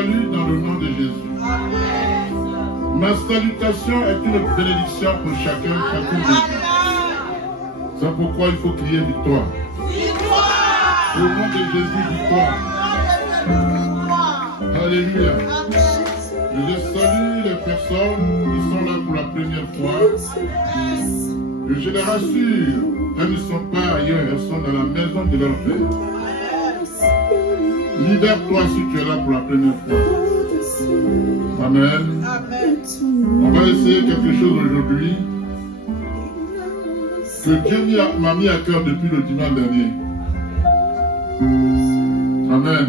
salue dans le nom de Jésus. Ma salutation est une bénédiction pour chacun de vous. C'est pourquoi il faut crier victoire. Au nom de Jésus, victoire. Alléluia. Je salue les personnes qui sont là pour la première fois. Je les rassure, elles ne sont pas ailleurs, elles sont dans la maison de leur Père. Libère-toi si tu es là pour la première fois. Amen. On va essayer quelque chose aujourd'hui que Dieu m'a mis à cœur depuis le dimanche dernier. Amen.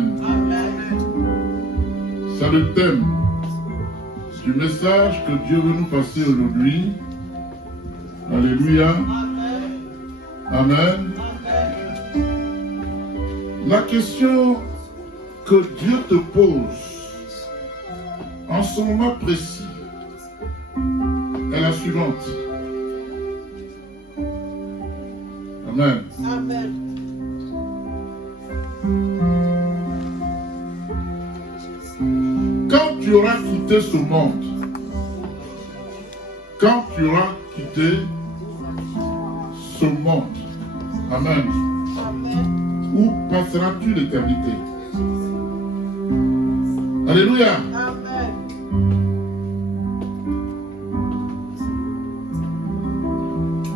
C'est le thème du message que Dieu veut nous passer aujourd'hui. Alléluia. Amen. La question que Dieu te pose en ce moment précis est la suivante. Amen. Amen. Quand tu auras quitté ce monde, quand tu auras quitté ce monde, amen, où passeras-tu l'éternité? Alléluia. Amen.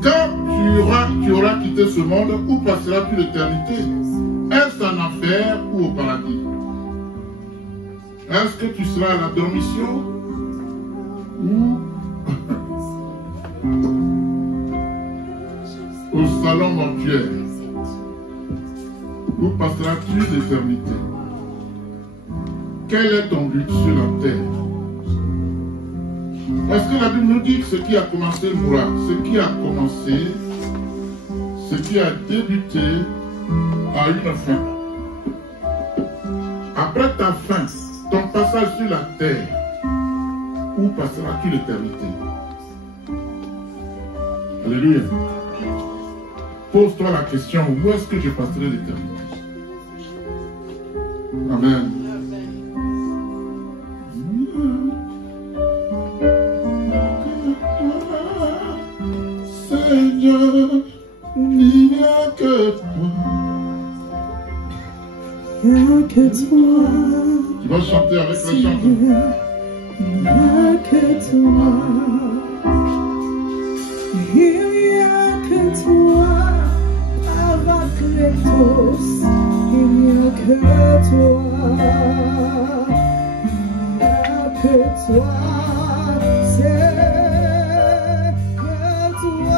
Quand tu auras quitté ce monde, où passeras-tu l'éternité? Est-ce en enfer ou au paradis? Est-ce que tu seras à la dormition ou au salon mortuaire? Où passeras-tu l'éternité? Quel est ton but sur la terre? Parce que la Bible nous dit que ce qui a commencé mourra. Ce qui a commencé, ce qui a débuté a une fin. Après ta fin, ton passage sur la terre, où passeras-tu l'éternité? Alléluia. Pose-toi la question, où est-ce que je passerai l'éternité? Amen. Seigneur, il n'y a que toi. Il n'y a que toi. Tu vas chanter avec la chanson. Il n'y a que toi. Il n'y a que toi. Avacletos. Il n'y a que toi. Il n'y a que toi. C'est que toi.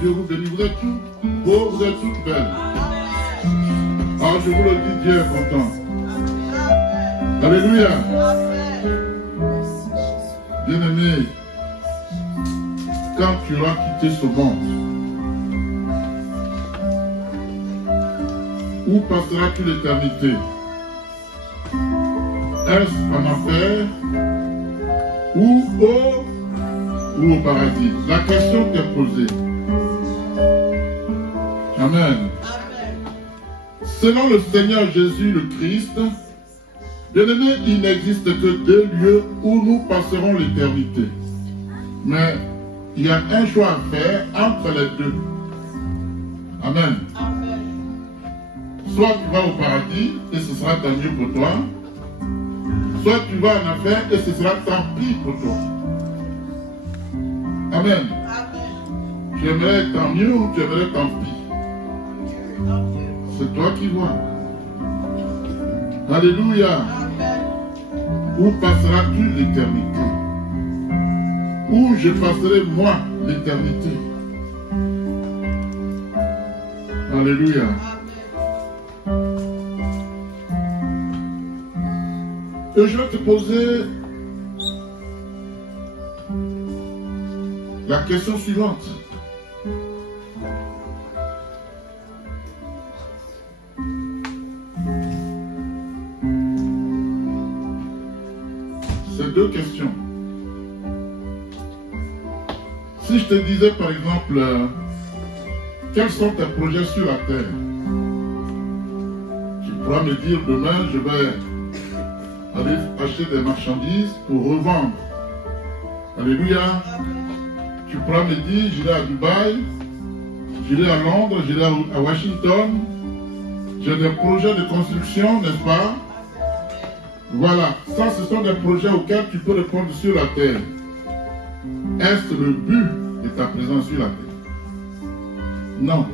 Dieu vous bénisse. Vous êtes tous beaux, vous êtes toutes belles. Alors je vous le dis, Dieu est content. Alléluia. Bien-aimé, quand tu auras quitté ce monde, où passeras-tu l'éternité? Est-ce en enfer ou au paradis? La question t'est posée. Amen. Selon le Seigneur Jésus le Christ, bien-aimé, il n'existe que deux lieux où nous passerons l'éternité. Mais il y a un choix à faire entre les deux. Amen. Soit tu vas au paradis et ce sera tant mieux pour toi. Soit tu vas en enfer et ce sera tant pis pour toi. Amen. Tu aimerais tant mieux ou tu aimerais tant pis? C'est toi qui vois. Alléluia. Où passeras-tu l'éternité? Où je passerai moi l'éternité? Alléluia. Et je vais te poser la question suivante. C'est deux questions. Si je te disais par exemple, quels sont tes projets sur la terre? Tu pourras me dire demain, je vais aller acheter des marchandises pour revendre. Alléluia. Tu pourras me dire, j'irai à Dubaï, j'irai à Londres, j'irai à Washington. J'ai des projets de construction, n'est-ce pas? Voilà, ça ce sont des projets auxquels tu peux répondre sur la terre. Est-ce le but de ta présence sur la terre? Non.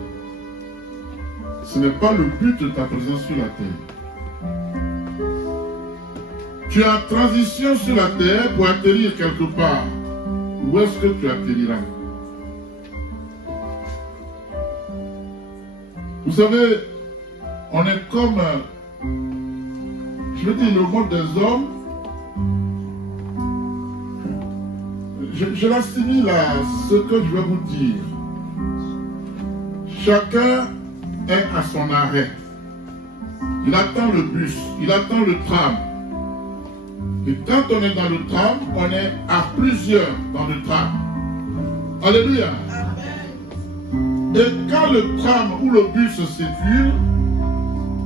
Ce n'est pas le but de ta présence sur la terre. Tu es en transition sur la terre pour atterrir quelque part. Où est-ce que tu atterriras? Vous savez, on est comme, je veux dire, le monde des hommes. Je l'assimile à ce que je vais vous dire. Chacun est à son arrêt. Il attend le bus, il attend le tram. Et quand on est dans le tram, on est à plusieurs dans le tram. Alléluia. Et quand le tram ou le bus se sépare,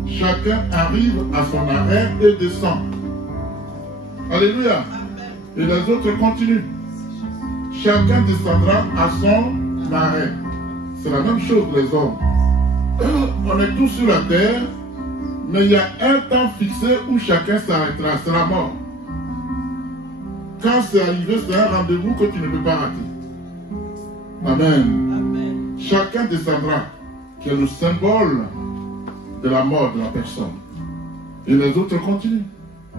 chacun arrive à son arrêt et descend. Alléluia. Et les autres continuent. Chacun descendra à son arrêt. C'est la même chose les hommes. On est tous sur la terre, mais il y a un temps fixé où chacun s'arrêtera. C'est la mort. Quand c'est arrivé, c'est un rendez-vous que tu ne peux pas rater. Amen. Amen. Chacun descendra, qui est le symbole de la mort de la personne. Et les autres continuent.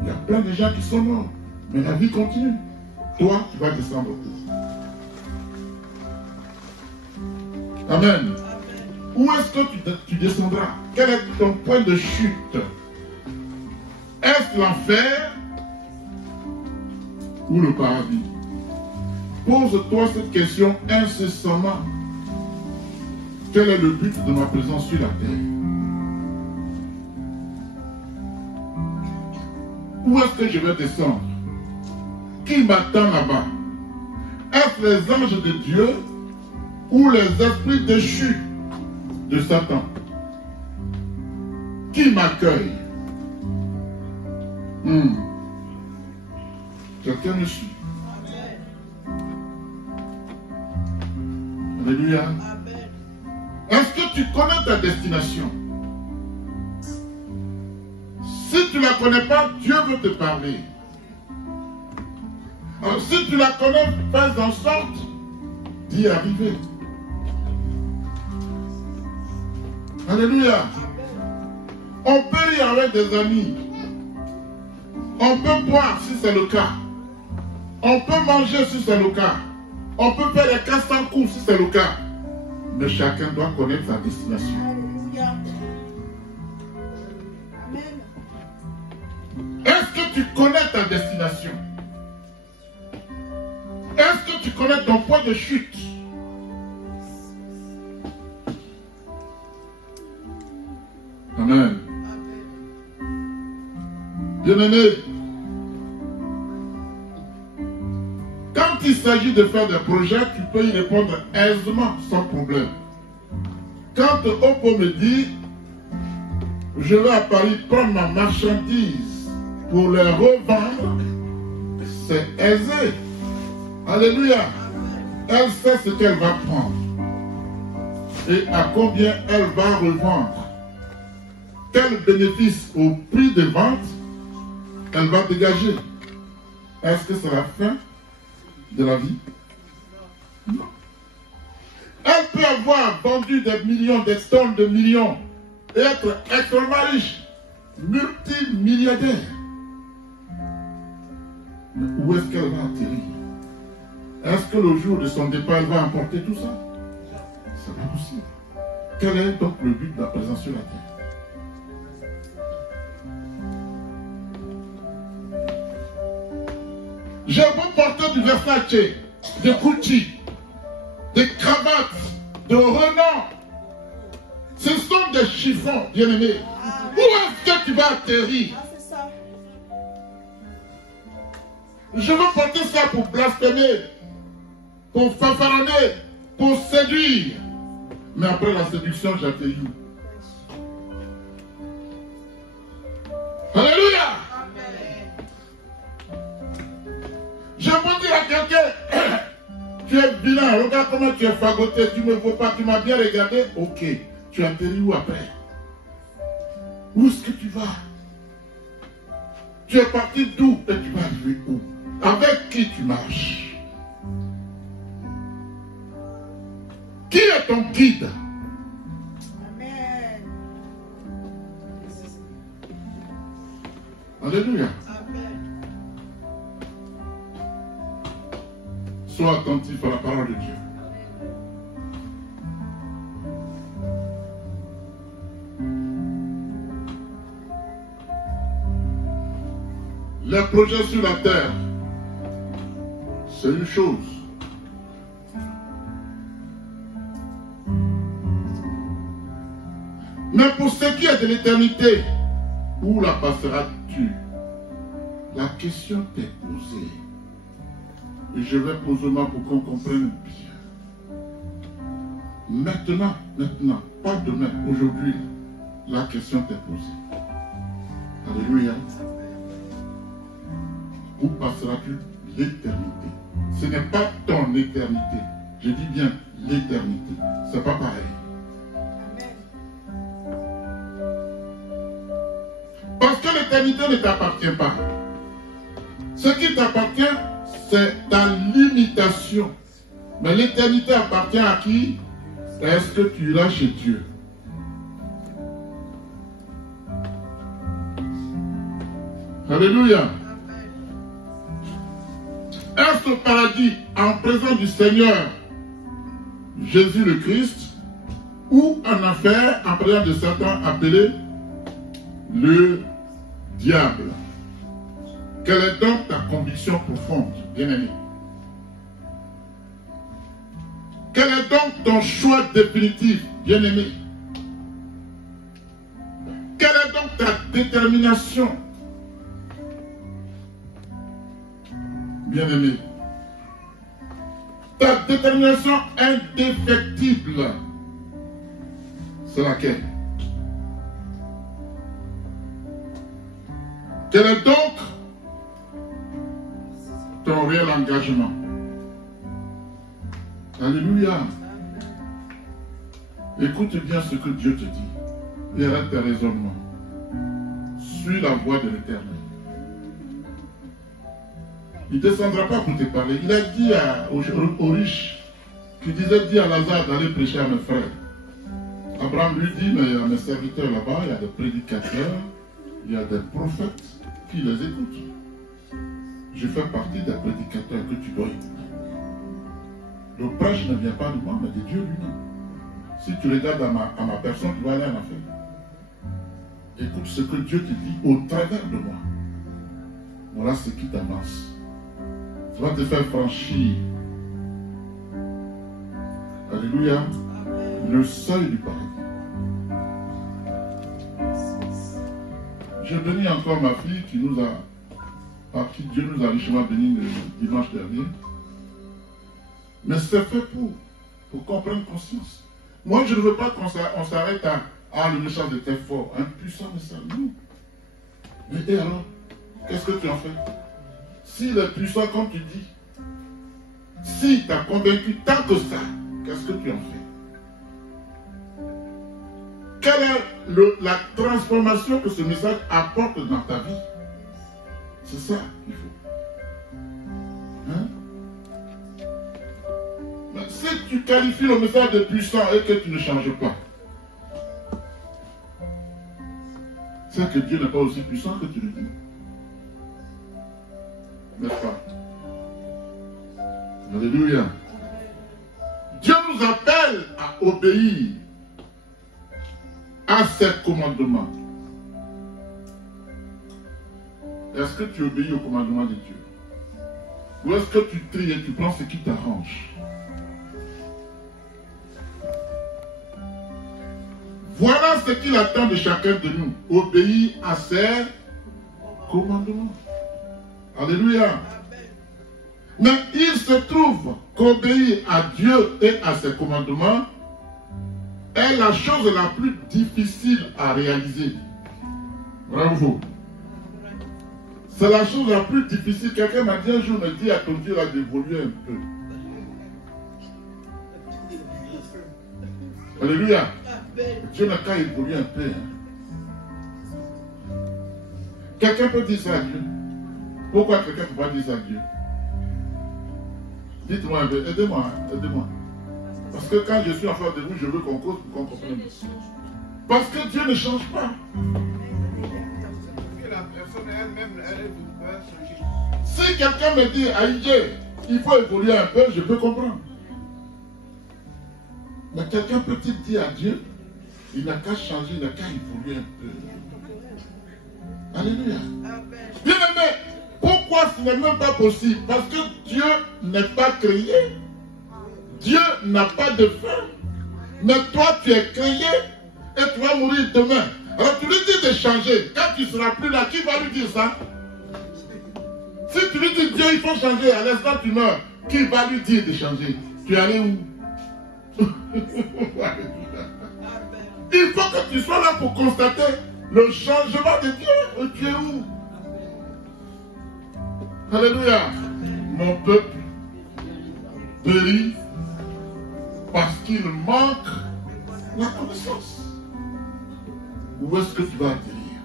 Il y a plein de gens qui sont morts, mais la vie continue. Toi, tu vas descendre aussi. Amen. Amen. Où est-ce que tu descendras? Quel est ton point de chute? Est-ce l'enfer ou le paradis? Pose-toi cette question incessamment. Quel est le but de ma présence sur la terre? Où est-ce que je vais descendre? Qui m'attend là-bas? Est-ce les anges de Dieu ou les esprits déchus de Satan? Qui m'accueille? Quelqu'un me suit? Alléluia. Est-ce que tu connais ta destination? Si tu ne la connais pas, Dieu veut te parler. Alors, si tu la connais, fais en sorte d'y arriver. Alléluia. On peut y aller avec des amis. On peut boire si c'est le cas. On peut manger si c'est le cas. On peut faire les 400 coups si c'est le cas. Mais chacun doit connaître sa destination. Alléluia. Amen. Est-ce que tu connais ta destination? Est-ce que tu connais ton point de chute? Amen. Bien-aimé, quand il s'agit de faire des projets, tu peux y répondre aisément, sans problème. Quand Oppo me dit, je vais à Paris prendre ma marchandise pour les revendre, c'est aisé. Alléluia. Elle sait ce qu'elle va prendre et à combien elle va revendre. Quel bénéfice au prix de vente elle va dégager. Est-ce que c'est la fin de la vie? Non. Elle peut avoir vendu des millions, des tonnes de millions et être extrêmement riche, multimilliardaire. Mais où est-ce qu'elle va atterrir? Est-ce que le jour de son départ, elle va emporter tout ça? C'est pas possible. Quel est donc le but de la présence sur la terre? Je veux porter du Versace, de Gucci, des cravates, de Renan. Ce sont des chiffons, bien-aimés. Où est-ce que tu vas atterrir? Je veux porter ça pour blasphémer, pour fanfaronner, pour séduire. Mais après la séduction, j'atterris. Alléluia! Je peux dire à quelqu'un, tu es vilain, regarde comment tu es fagoté, tu ne me vois pas, tu m'as bien regardé. Ok, tu atterris où après? Où est-ce que tu vas? Tu es parti d'où et tu vas arriver où? Avec qui tu marches? Qui est ton guide? Amen. Alléluia. Amen. Sois attentif à la parole de Dieu. Les projets sur la terre, c'est une chose. Mais pour ce qui est de l'éternité, où la passeras-tu? La question t'est posée. Et je vais poser moi pour qu'on comprenne bien. Maintenant, pas demain, aujourd'hui, la question t'est posée. Alléluia. Où passeras-tu l'éternité? Ce n'est pas ton éternité. Je dis bien l'éternité. C'est pas pareil. Parce que l'éternité ne t'appartient pas. Ce qui t'appartient, c'est ta limitation. Mais l'éternité appartient à qui? Est-ce que tu iras chez Dieu? Alléluia. Est-ce au paradis en présence du Seigneur Jésus le Christ ou en enfer en présence de Satan appelé le diable? Quelle est donc ta conviction profonde, bien-aimé? Quel est donc ton choix définitif, bien-aimé? Quelle est donc ta détermination, bien-aimé? Ta détermination indéfectible, c'est laquelle? Quel est donc ton réel engagement? Alléluia. Écoute bien ce que Dieu te dit et arrête tes raisonnements. Suis la voie de l'Éternel. Il ne descendra pas pour te parler. Il a dit aux riches qui disaient, dis à Lazare d'aller prêcher à mes frères. Abraham lui dit, mais il y a mes serviteurs là-bas, il y a des prédicateurs, il y a des prophètes qui les écoutent. Je fais partie des prédicateurs que tu dois écouter. Le prêche ne vient pas de moi, mais de Dieu lui-même. Si tu regardes à ma personne, tu vas aller en enfer. Écoute ce que Dieu te dit au travers de moi. Voilà ce qui t'avance. Ça va te faire franchir. Alléluia. Le seuil du paradis. Je bénis encore ma fille qui nous a, par qui Dieu nous a richement bénis le dimanche dernier. Mais c'est fait pour qu'on prenne conscience. Moi, je ne veux pas qu'on s'arrête à le méchant était fort, un puissant méchant. Non. Mais et alors, qu'est-ce que tu en fais? S'il est puissant comme tu dis, si tu as convaincu tant que ça, qu'est-ce que tu en fais? Quelle est la transformation que ce message apporte dans ta vie? C'est ça qu'il faut. Hein? Mais si tu qualifies le message de puissant et que tu ne changes pas, c'est que Dieu n'est pas aussi puissant que tu le dis. N'est-ce pas? Alléluia. Dieu nous appelle à obéir à ses commandements. Est-ce que tu obéis au commandement de Dieu? Ou est-ce que tu tries et tu prends ce qui t'arrange? Voilà ce qu'il attend de chacun de nous. Obéir à ses commandements. Alléluia. Mais il se trouve qu'obéir à Dieu et à ses commandements est la chose la plus difficile à réaliser. Bravo. C'est la chose la plus difficile. Quelqu'un m'a dit un jour, me dit à ton Dieu d'évoluer un peu. Alléluia. Dieu n'a qu'à évoluer un peu. Hein. Quelqu'un peut dire ça à Dieu. Pourquoi quelqu'un ne peut pas dire ça à Dieu? Dites-moi un peu, aidez-moi, aidez-moi. Parce que quand je suis en face de vous, je veux qu'on cause pour qu'on comprenne. Parce que Dieu ne change pas. La personne elle-même, elle doit changer. Si quelqu'un me dit, Aïe, il faut évoluer un peu, je peux comprendre. Mais quelqu'un peut-il dire à Dieu, il n'a qu'à changer, il n'a qu'à évoluer un peu. Alléluia. Bien aimé, pourquoi ce n'est même pas possible? Parce que Dieu n'est pas créé. Dieu n'a pas de fin. Mais toi, tu es créé et tu vas mourir demain. Alors tu lui dis de changer. Quand tu ne seras plus là, qui va lui dire ça? Si tu lui dis Dieu, il faut changer, à l'instant tu meurs, qui va lui dire de changer? Tu es allé où? Il faut que tu sois là pour constater le changement de Dieu. Tu es où? Alléluia. Mon peuple périt parce qu'il manque la connaissance. Où est-ce que tu vas atterrir?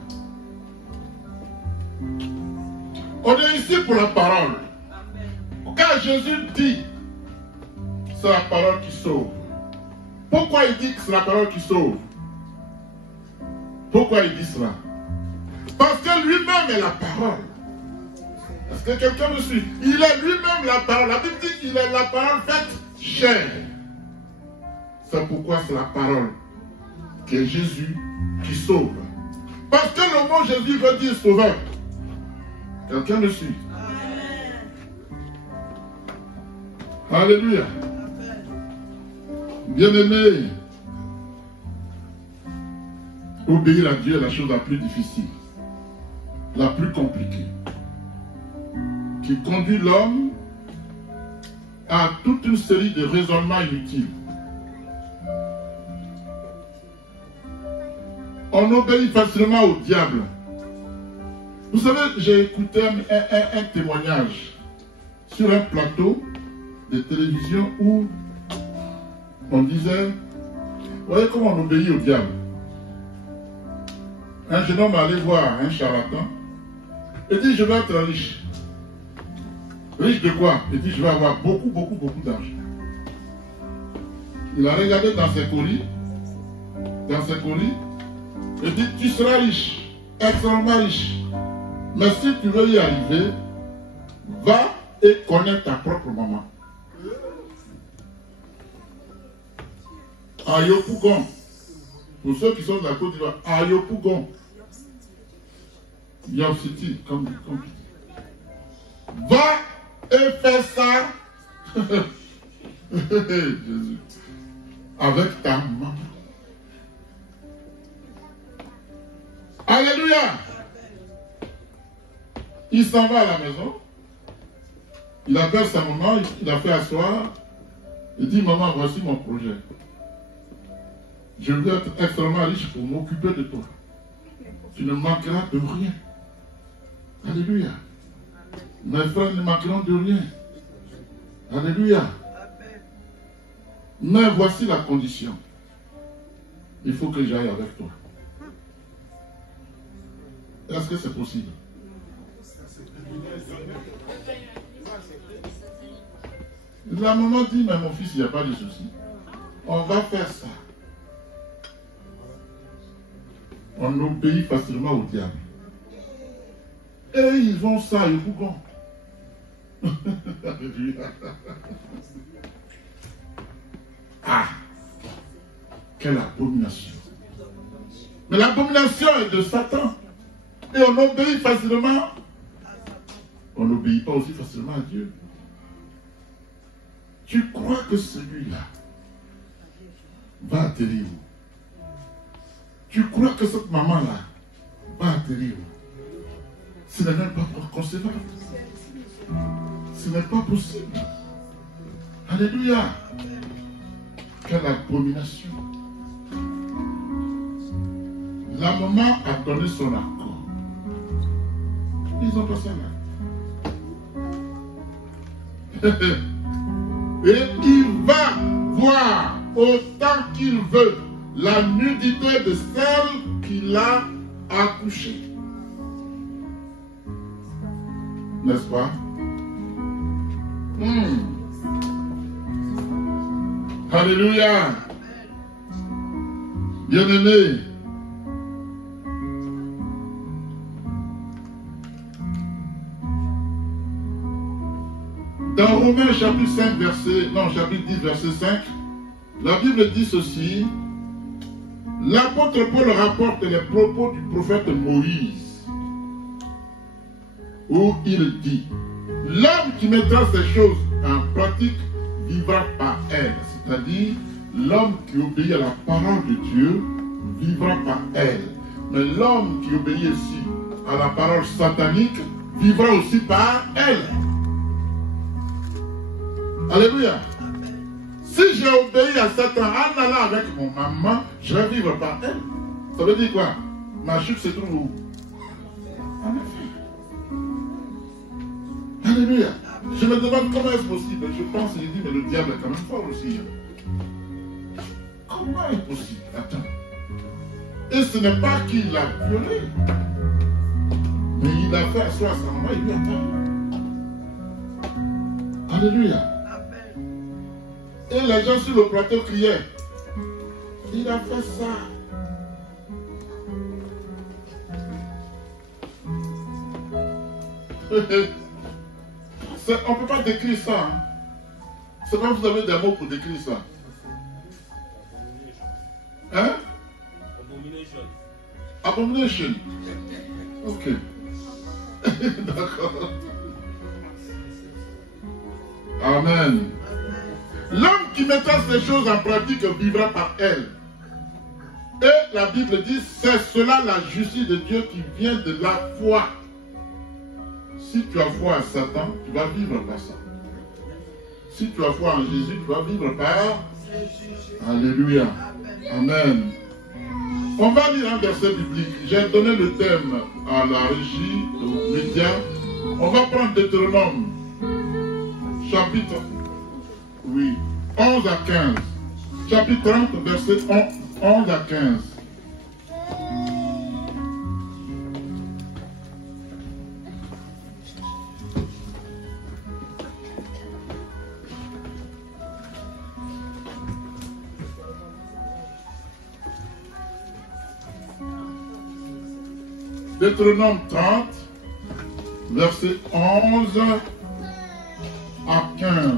On est ici pour la parole. Quand Jésus dit, c'est la parole qui sauve. Pourquoi il dit que c'est la parole qui sauve? Pourquoi il dit cela? Parce que lui-même est la parole. Est-ce que quelqu'un me suit? Il est lui-même la parole. La Bible dit qu'il est la parole faite chair. C'est pourquoi c'est la parole qui est Jésus qui sauve. Parce que le mot Jésus veut dire sauveur. Quelqu'un me suit? Alléluia. Bien-aimé, obéir à Dieu est la chose la plus difficile, la plus compliquée, qui conduit l'homme à toute une série de raisonnements inutiles. On obéit facilement au diable. Vous savez, j'ai écouté un témoignage sur un plateau de télévision où on disait, vous voyez comment on obéit au diable. Un jeune homme allait voir un charlatan et dit, je vais être riche. Riche de quoi? Il dit, je vais avoir beaucoup d'argent. Il a regardé dans ses colis, et dit, tu seras riche, extrêmement riche. Mais si tu veux y arriver, va et connais ta propre maman. à Yopougon. Pour ceux qui sont de la Côte d'Ivoire, à Yopougon. York City, comme va et fais ça. Jésus. Avec ta maman. Alléluia. Il s'en va à la maison. Il appelle sa maman, il a fait asseoir. Il dit, maman, voici mon projet. Je veux être extrêmement riche pour m'occuper de toi. Tu ne manqueras de rien. Alléluia. Mes frères ne manqueront de rien. Alléluia. Mais voici la condition. Il faut que j'aille avec toi. Est-ce que c'est possible? La maman dit, mais mon fils, il n'y a pas de souci. On va faire ça. On obéit facilement au diable. Et ils vont ça, ils vont. Ah, quelle abomination. Mais l'abomination est de Satan. Et on obéit facilement. On n'obéit pas aussi facilement à Dieu. Tu crois que celui-là va atterrir où? Tu crois que cette maman-là va atterrir où? Ce n'est même pas concevable. Ce n'est pas possible. Alléluia. Quelle abomination. La maman a donné son accord. Ils ont passé là. Et il va voir autant qu'il veut la nudité de celle qu'il a accouchée. N'est-ce pas? Alléluia. Bien-aimé. Dans Romains chapitre 5, chapitre 10, verset 5, la Bible dit ceci. L'apôtre Paul rapporte les propos du prophète Moïse, où il dit, l'homme qui mettra ces choses en pratique vivra par elles. C'est-à-dire, l'homme qui obéit à la parole de Dieu vivra par elle. Mais l'homme qui obéit aussi à la parole satanique vivra aussi par elle. Alléluia. Si j'ai obéi à Satan en allant avec mon maman, je vais vivre par elle. Ça veut dire quoi? Ma chute se trouve où? En effet. Alléluia. Je me demande comment est-ce possible. Je pense, je dis, mais le diable est quand même fort aussi. Comment est-ce possible? Attends. Et ce n'est pas qu'il l'a violé. Mais il a fait asseoir sa maman, il lui a fait. Alléluia. Et les gens sur le plateau criaient. Il a fait ça. On ne peut pas décrire ça. Hein. C'est pas que vous avez des mots pour décrire ça. Hein? Abomination. Ok. D'accord. Amen. L'homme qui mettra ces choses en pratique vivra par elle. Et la Bible dit, c'est cela la justice de Dieu qui vient de la foi. Si tu as foi à Satan, tu vas vivre par ça. Si tu as foi en Jésus, tu vas vivre par... Alléluia. Amen. On va lire un verset biblique. J'ai donné le thème à la régie, aux médias. On va prendre Deutéronome, chapitre 11 à 15. Chapitre 30, verset 11 à 15. Deutéronome 30, verset 11 à 15.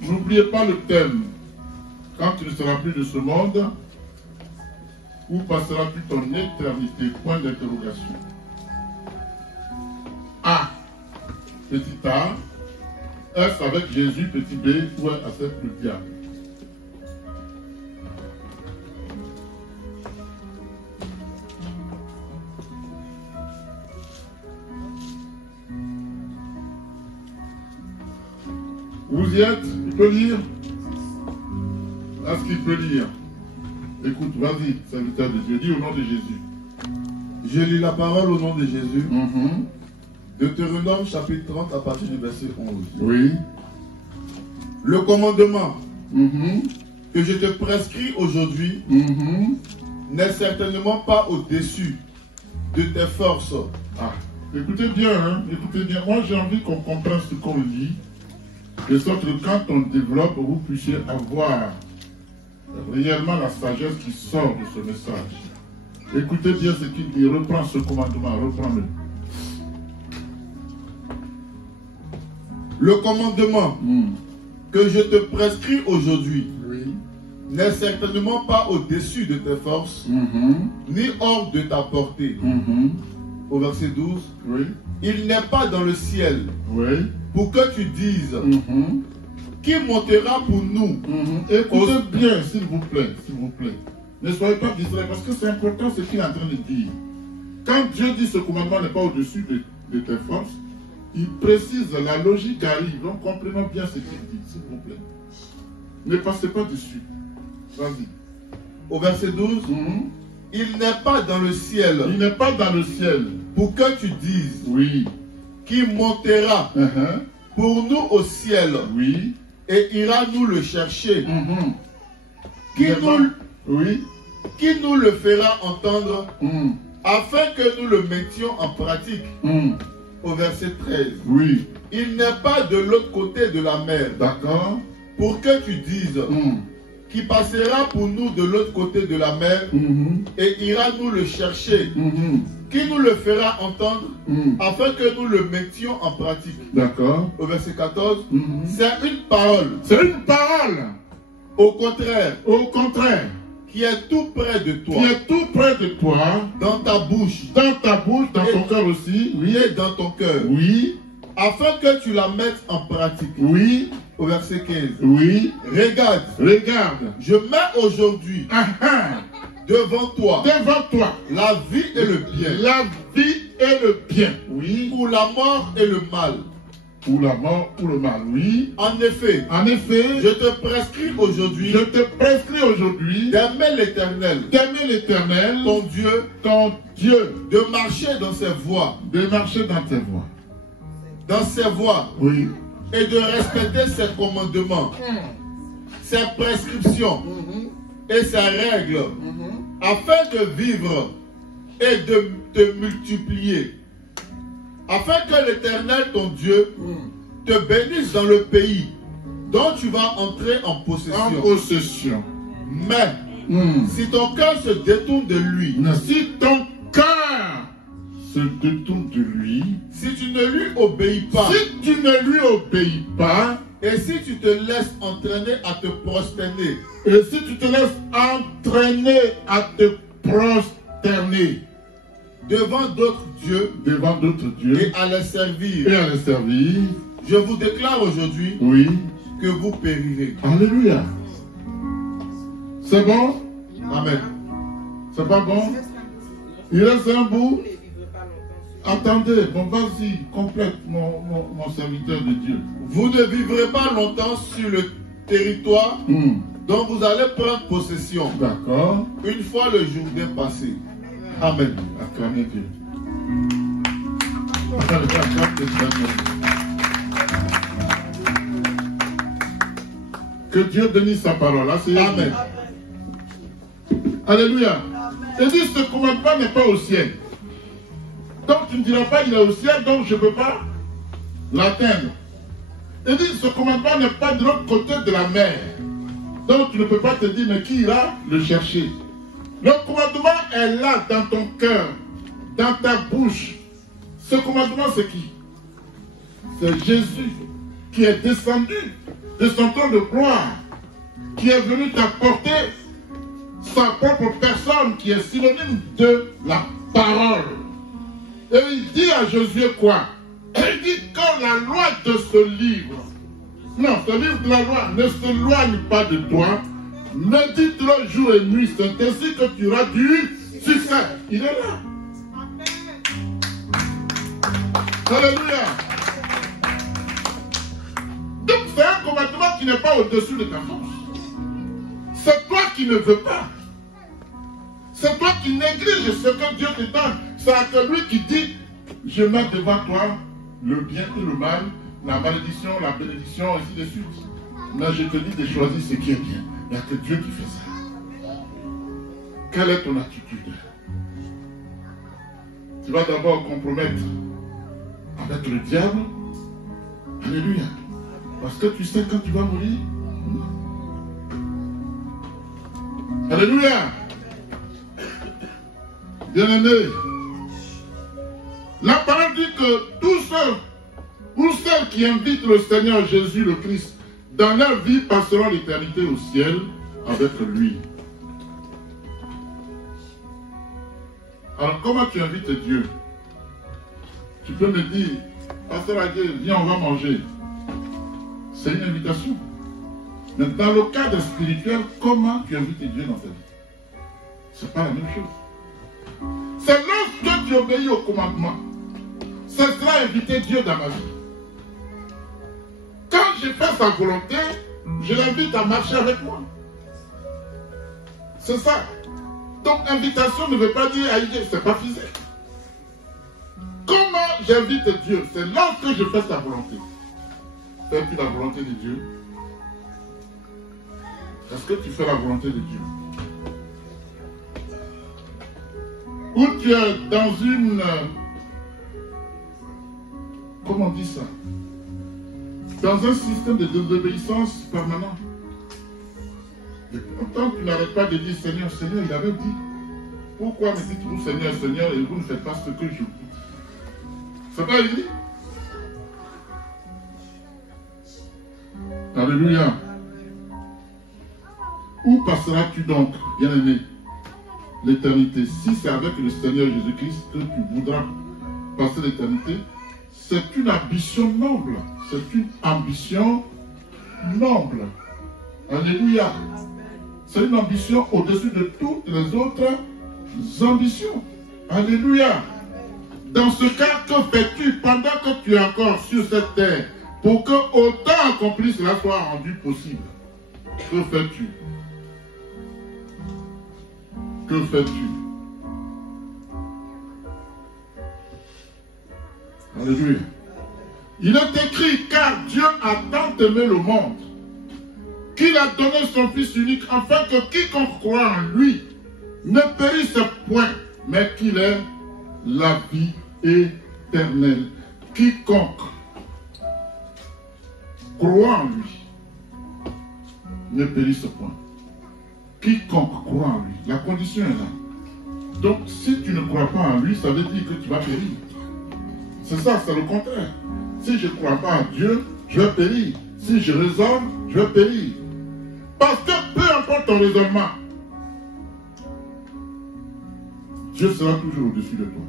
N'oubliez pas le thème. quand tu ne seras plus de ce monde, où passeras-tu ton éternité? Point d'interrogation. A. Petit A. S avec Jésus, petit B, ou avec le diable. Vous y êtes? Il peut lire? Est-ce qu'il peut lire? Écoute, vas-y, serviteur de Dieu, dis au nom de Jésus. Je lis la parole au nom de Jésus. Deutéronome chapitre 30 à partir du verset 11. Oui. Le commandement que je te prescris aujourd'hui n'est certainement pas au-dessus de tes forces. Ah, écoutez bien, hein, écoutez bien. Moi, j'ai envie qu'on comprenne ce qu'on dit, de sorte que quand on développe, vous puissiez avoir réellement la sagesse qui sort de ce message. Écoutez bien ce qu'il dit. Reprends ce commandement, reprends-le. Le commandement que je te prescris aujourd'hui n'est certainement pas au-dessus de tes forces, ni hors de ta portée. Au verset 12, il n'est pas dans le ciel pour que tu dises qui montera pour nous. Écoutez bien, s'il vous plaît, s'il vous plaît. Ne soyez pas distraits, parce que c'est important ce qu'il est en train de dire. Quand Dieu dit ce commandement n'est pas au-dessus de tes forces, il précise, la logique arrive. Donc comprenons bien ce qu'il dit, s'il vous plaît. Ne passez pas dessus. Vas-y. Au verset 12, il n'est pas dans le ciel. Il n'est pas dans le ciel. Pour que tu dises. Oui. Qui montera pour nous au ciel. Oui. Et ira nous le chercher. Qui nous le fera entendre afin que nous le mettions en pratique. Au verset 13. Oui. Il n'est pas de l'autre côté de la mer. D'accord. Pour que tu dises qui passera pour nous de l'autre côté de la mer et ira nous le chercher. Qui nous le fera entendre afin que nous le mettions en pratique. D'accord. Au verset 14. C'est une parole. C'est une parole. Au contraire. Au contraire. Qui est tout près de toi. Qui est tout près de toi. Dans ta bouche. Dans ta bouche, dans ton cœur aussi. Oui. Et dans ton cœur. Oui. Afin que tu la mettes en pratique. Oui. Au verset 15. Oui. Regarde. Regarde. Je mets aujourd'hui devant toi. Devant toi. La vie et le bien. La vie et le bien. Oui. Ou la mort et le mal. Ou la mort ou le mal, oui. En effet, je te prescris aujourd'hui d'aimer l'Éternel, ton Dieu, de marcher dans ses voies, dans ses voies, oui, et de respecter ses commandements, ses prescriptions et ses règles, afin de vivre et de te multiplier. Afin que l'Éternel, ton Dieu, te bénisse dans le pays dont tu vas entrer en possession. Mais, si ton cœur se détourne de lui, si tu ne lui obéis pas, et si tu te laisses entraîner à te prosterner, devant d'autres dieux, et à les servir, je vous déclare aujourd'hui que vous périrez. Alléluia. C'est bon? Amen. C'est pas bon? Il reste un bout. Attendez, bon, vas-y, complète mon serviteur de Dieu. Vous ne vivrez pas longtemps sur le territoire dont vous allez prendre possession. D'accord. Une fois le Jourdain passé. Amen. Acclamez Dieu. Que Dieu bénisse sa parole. Amen. Alléluia. Et dit, ce commandement n'est pas au ciel. Donc tu ne diras pas il est au ciel, donc je ne peux pas l'atteindre. Et dit, ce commandement n'est pas de l'autre côté de la mer. Donc tu ne peux pas te dire, mais qui ira le chercher? Le commandement est là dans ton cœur, dans ta bouche. Ce commandement, c'est qui? C'est Jésus qui est descendu de son trône de gloire, qui est venu t'apporter sa propre personne, qui est synonyme de la parole. Et il dit à Josué quoi? Il dit quand la loi de ce livre, non, ce livre de la loi ne s'éloigne pas de toi, médite-le jour et nuit, c'est ainsi que tu auras du succès. Il est là. Alléluia. Donc c'est un commandement qui n'est pas au-dessus de ta force. C'est toi qui ne veux pas. C'est toi qui négliges ce que Dieu te donne. C'est à celui qui dit, je mets devant toi le bien et le mal, la malédiction, la bénédiction, ainsi de suite. Mais je te dis de choisir ce qui est bien. Il n'y a que Dieu qui fait ça. Quelle est ton attitude? Tu vas d'abord compromettre avec le diable. Alléluia. Parce que tu sais quand tu vas mourir. Alléluia. Bien-aimé, la parole dit que tous ceux ou celles qui invitent le Seigneur Jésus le Christ dans leur vie passeront l'éternité au ciel avec lui. Alors comment tu invites Dieu? Tu peux me dire, Pasteur Adé, viens, on va manger. C'est une invitation. Mais dans le cadre spirituel, comment tu invites Dieu dans ta vie? Ce n'est pas la même chose. C'est lorsque tu obéis au commandement. C'est cela inviter Dieu dans ma vie. Quand je fais sa volonté, je l'invite à marcher avec moi. C'est ça. Donc invitation ne veut pas dire aïe, c'est pas physique. Comment j'invite Dieu? C'est lorsque je fais sa volonté. Fais-tu la volonté de Dieu? Est-ce que tu fais la volonté de Dieu? Ou tu es dans une... Comment on dit ça? Dans un système de désobéissance permanent. Et pourtant, tu n'arrêtes pas de dire Seigneur, Seigneur, il avait dit. Pourquoi me dites-vous Seigneur, Seigneur, et vous ne faites pas ce que je vous dis? C'est pas écrit? Alléluia. Où passeras-tu donc, bien-aimé, l'éternité? Si c'est avec le Seigneur Jésus-Christ que tu voudras passer l'éternité, c'est une ambition noble. C'est une ambition noble. Alléluia. C'est une ambition au-dessus de toutes les autres ambitions. Alléluia. Dans ce cas, que fais-tu pendant que tu es encore sur cette terre pour que autant accompli cela soit rendu possible? Que fais-tu? Que fais-tu? Alléluia. Il est écrit, car Dieu a tant aimé le monde qu'il a donné son Fils unique afin que quiconque croit en lui ne périsse point, mais qu'il ait la vie éternelle. Quiconque croit en lui ne périsse point. Quiconque croit en lui. La condition est là. Donc, si tu ne crois pas en lui, ça veut dire que tu vas périr. C'est ça, c'est le contraire. Si je ne crois pas en Dieu, je vais périr. Si je raisonne, je vais périr. Parce que peu importe ton raisonnement, Dieu sera toujours au-dessus de toi.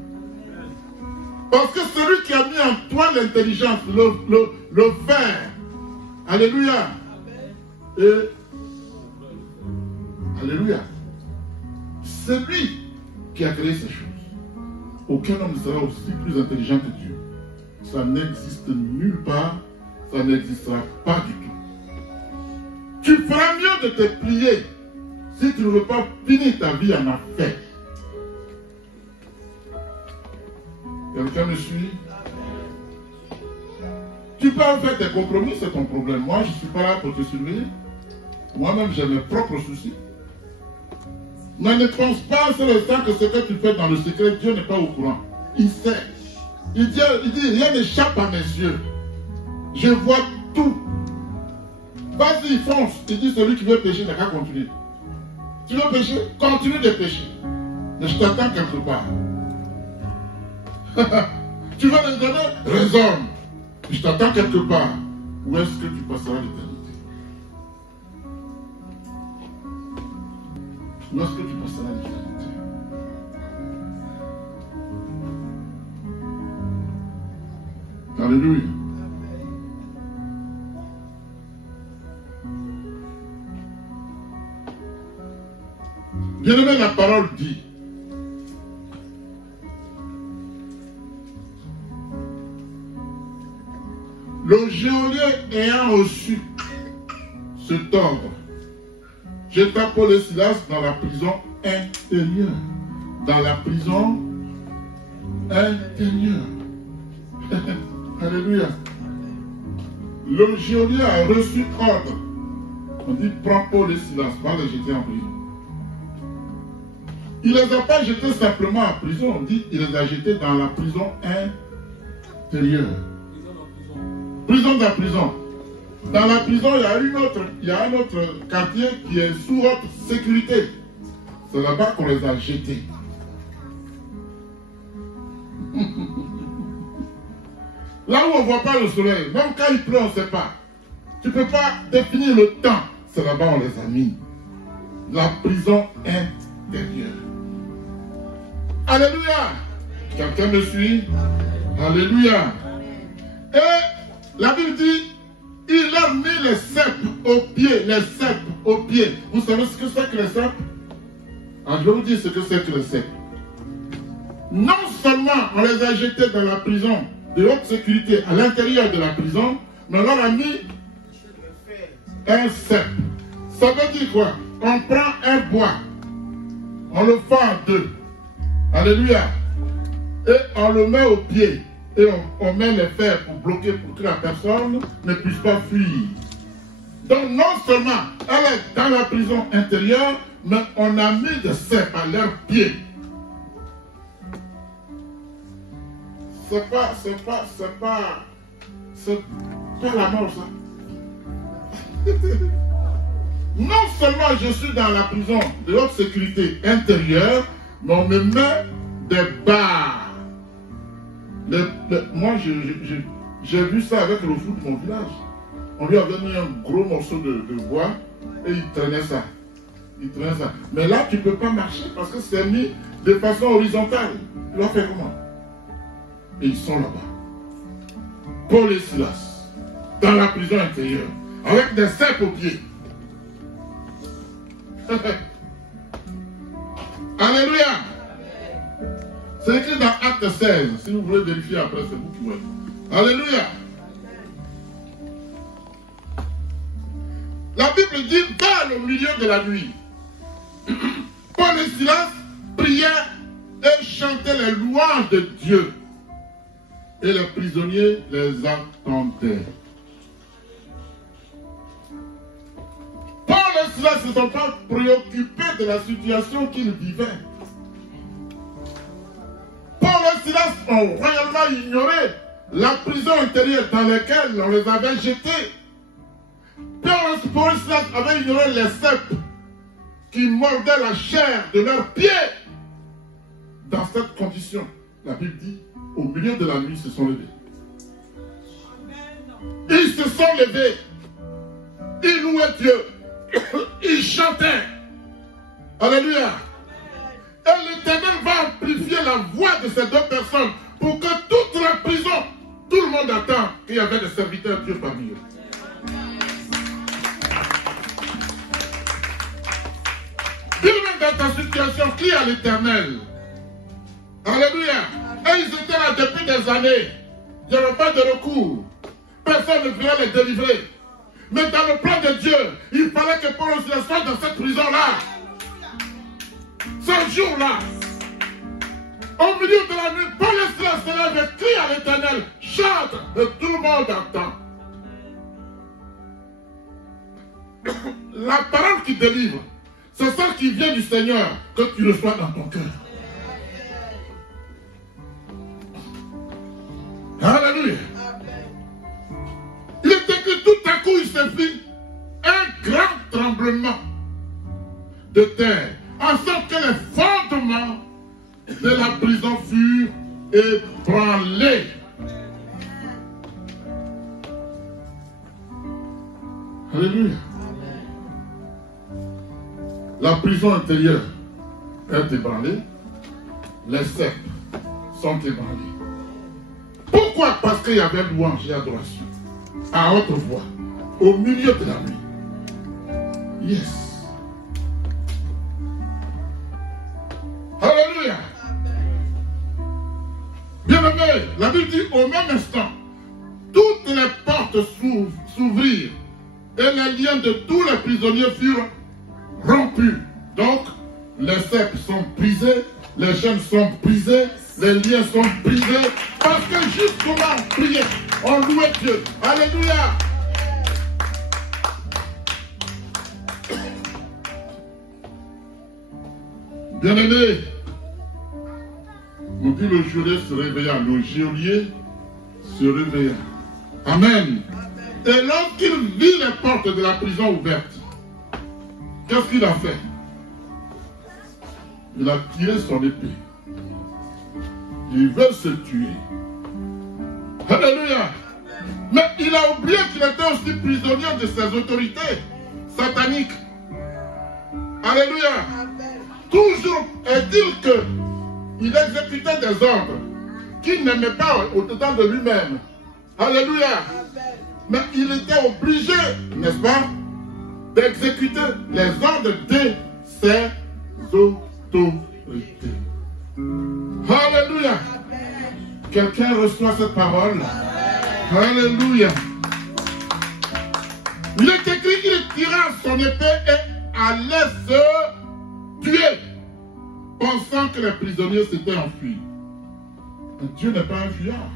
Parce que celui qui a mis en toi l'intelligence, le faire, alléluia, et alléluia, c'est lui qui a créé ces choses. Aucun homme ne sera aussi plus intelligent que Dieu. Ça n'existe nulle part, ça n'existera pas du tout. Tu feras mieux de te plier si tu ne veux pas finir ta vie en affaires. Quelqu'un me suit? Tu peux en faire des compromis, c'est ton problème. Moi, je ne suis pas là pour te surveiller. Moi-même, j'ai mes propres soucis. Mais ne pense pas un seul instant que ce que tu fais dans le secret, Dieu n'est pas au courant. Il sait. Il dit rien n'échappe à mes yeux. Je vois tout. Vas-y, fonce. Il dit, celui qui veut pécher n'a qu'à continuer. Tu veux pécher? Continue de pécher. Mais je t'attends quelque part. Tu veux raisonner? Raisonne. Je t'attends quelque part. Où est-ce que tu passeras l'éternité? lorsque tu passeras la difficulté. Alléluia. Bien-aimé, la parole dit, le geôlier ayant reçu cet ordre, jeta Paul et Silas dans la prison intérieure. Dans la prison intérieure. Alléluia. Le geôlier a reçu ordre. On dit, prends Paul et Silas, va les jeter en prison. Il ne les a pas jetés simplement en prison, on dit, il les a jetés dans la prison intérieure. Prison dans prison. Dans la prison, il y a un autre quartier qui est sous haute sécurité. C'est là-bas qu'on les a jetés. Là où on ne voit pas le soleil, même quand il pleut, on ne sait pas. Tu ne peux pas définir le temps. C'est là-bas qu'on les a mis. La prison intérieure. Alléluia. Quelqu'un me suit? Alléluia. Et la Bible dit, il a mis les cèpes aux pieds. Les cèpes aux pieds. Vous savez ce que c'est que les cèpes? Alors, je vais vous dire ce que c'est que les cèpes. Non seulement on les a jetés dans la prison de haute sécurité à l'intérieur de la prison, mais on leur a mis un cep. Ça veut dire quoi? On prend un bois, on le fait en deux. Alléluia. Et on le met au pied. Et on met les fers pour bloquer, pour que la personne ne puisse pas fuir. Donc non seulement elle est dans la prison intérieure, mais on a mis des cèpes à leurs pieds. C'est pas la mort, ça. Non seulement je suis dans la prison de haute sécurité intérieure, mais on me met des barres. Moi, j'ai vu ça avec le fou de mon village. On lui avait mis un gros morceau de bois et il traînait ça. Mais là, tu ne peux pas marcher parce que c'est mis de façon horizontale. Tu vas faire comment? Et ils sont là-bas. Paul et Silas, dans la prison intérieure, avec des cèpes aux pieds. Alléluia. C'est écrit dans Acte 16. Si vous voulez vérifier après, c'est vous qui voyez. Alléluia. La Bible dit, vers le milieu de la nuit, Paul et Silas priaient et chantaient les louanges de Dieu. Et les prisonniers les entendaient. Paul et Silas ne se sont pas préoccupés de la situation qu'ils vivaient. Paul et Silas ont réellement ignoré la prison intérieure dans laquelle on les avait jetés. Paul et Silas avaient ignoré les cèpes qui mordaient la chair de leurs pieds. Dans cette condition, la Bible dit, au milieu de la nuit, ils se sont levés. Ils se sont levés. Ils louaient Dieu. Ils chantaient. Alléluia. Et l'Éternel va amplifier la voix de ces deux personnes pour que toute la prison, tout le monde attend qu'il y avait des serviteurs de Dieu parmi eux. Dis-le dans ta situation, qui est à l'Éternel? Alléluia. Et ils étaient là depuis des années. Il n'y avait pas de recours. Personne ne voulait les délivrer. Mais dans le plan de Dieu, il fallait que Paul et Silas soient dans cette prison-là. Ce jour-là, au milieu de la nuit, Paul et Silas se lèvent et crient à l'Éternel, chante, et tout le monde entend. La parole qui délivre, c'est celle qui vient du Seigneur, que tu reçois dans ton cœur. Alléluia. Il est écrit tout à coup, il se fit un grand tremblement de terre, en sorte que les fondements de la prison furent ébranlés. Alléluia. La prison intérieure est ébranlée, les ceps sont ébranlés. Pourquoi? Parce qu'il y avait louange et adoration à haute voix au milieu de la nuit. Yes. Alléluia. Bien-aimé, la Bible dit au même instant, toutes les portes s'ouvrirent et les liens de tous les prisonniers furent rompus. Donc, les ceps sont brisés, les chaînes sont brisées, les liens sont brisés, parce que jusqu'au moment on priait, on louait Dieu. Alléluia. Bien-aimé, on dit le geôlier se réveilla, le geôlier se réveilla. Amen. Et lorsqu'il vit les portes de la prison ouvertes, qu'est-ce qu'il a fait? Il a tiré son épée. Il veut se tuer. Alléluia. Mais il a oublié qu'il était aussi prisonnier de ses autorités sataniques. Alléluia. Toujours est-il qu'il exécutait des ordres qu'il n'aimait pas au-dedans de lui-même. Alléluia. Mais il était obligé, n'est-ce pas, d'exécuter les ordres de ses autorités. Alléluia. Quelqu'un reçoit cette parole. Alléluia. Il est écrit qu'il tira son épée et allait se tuer, pensant que les prisonniers s'étaient enfuis. Mais Dieu n'est pas un fuyard.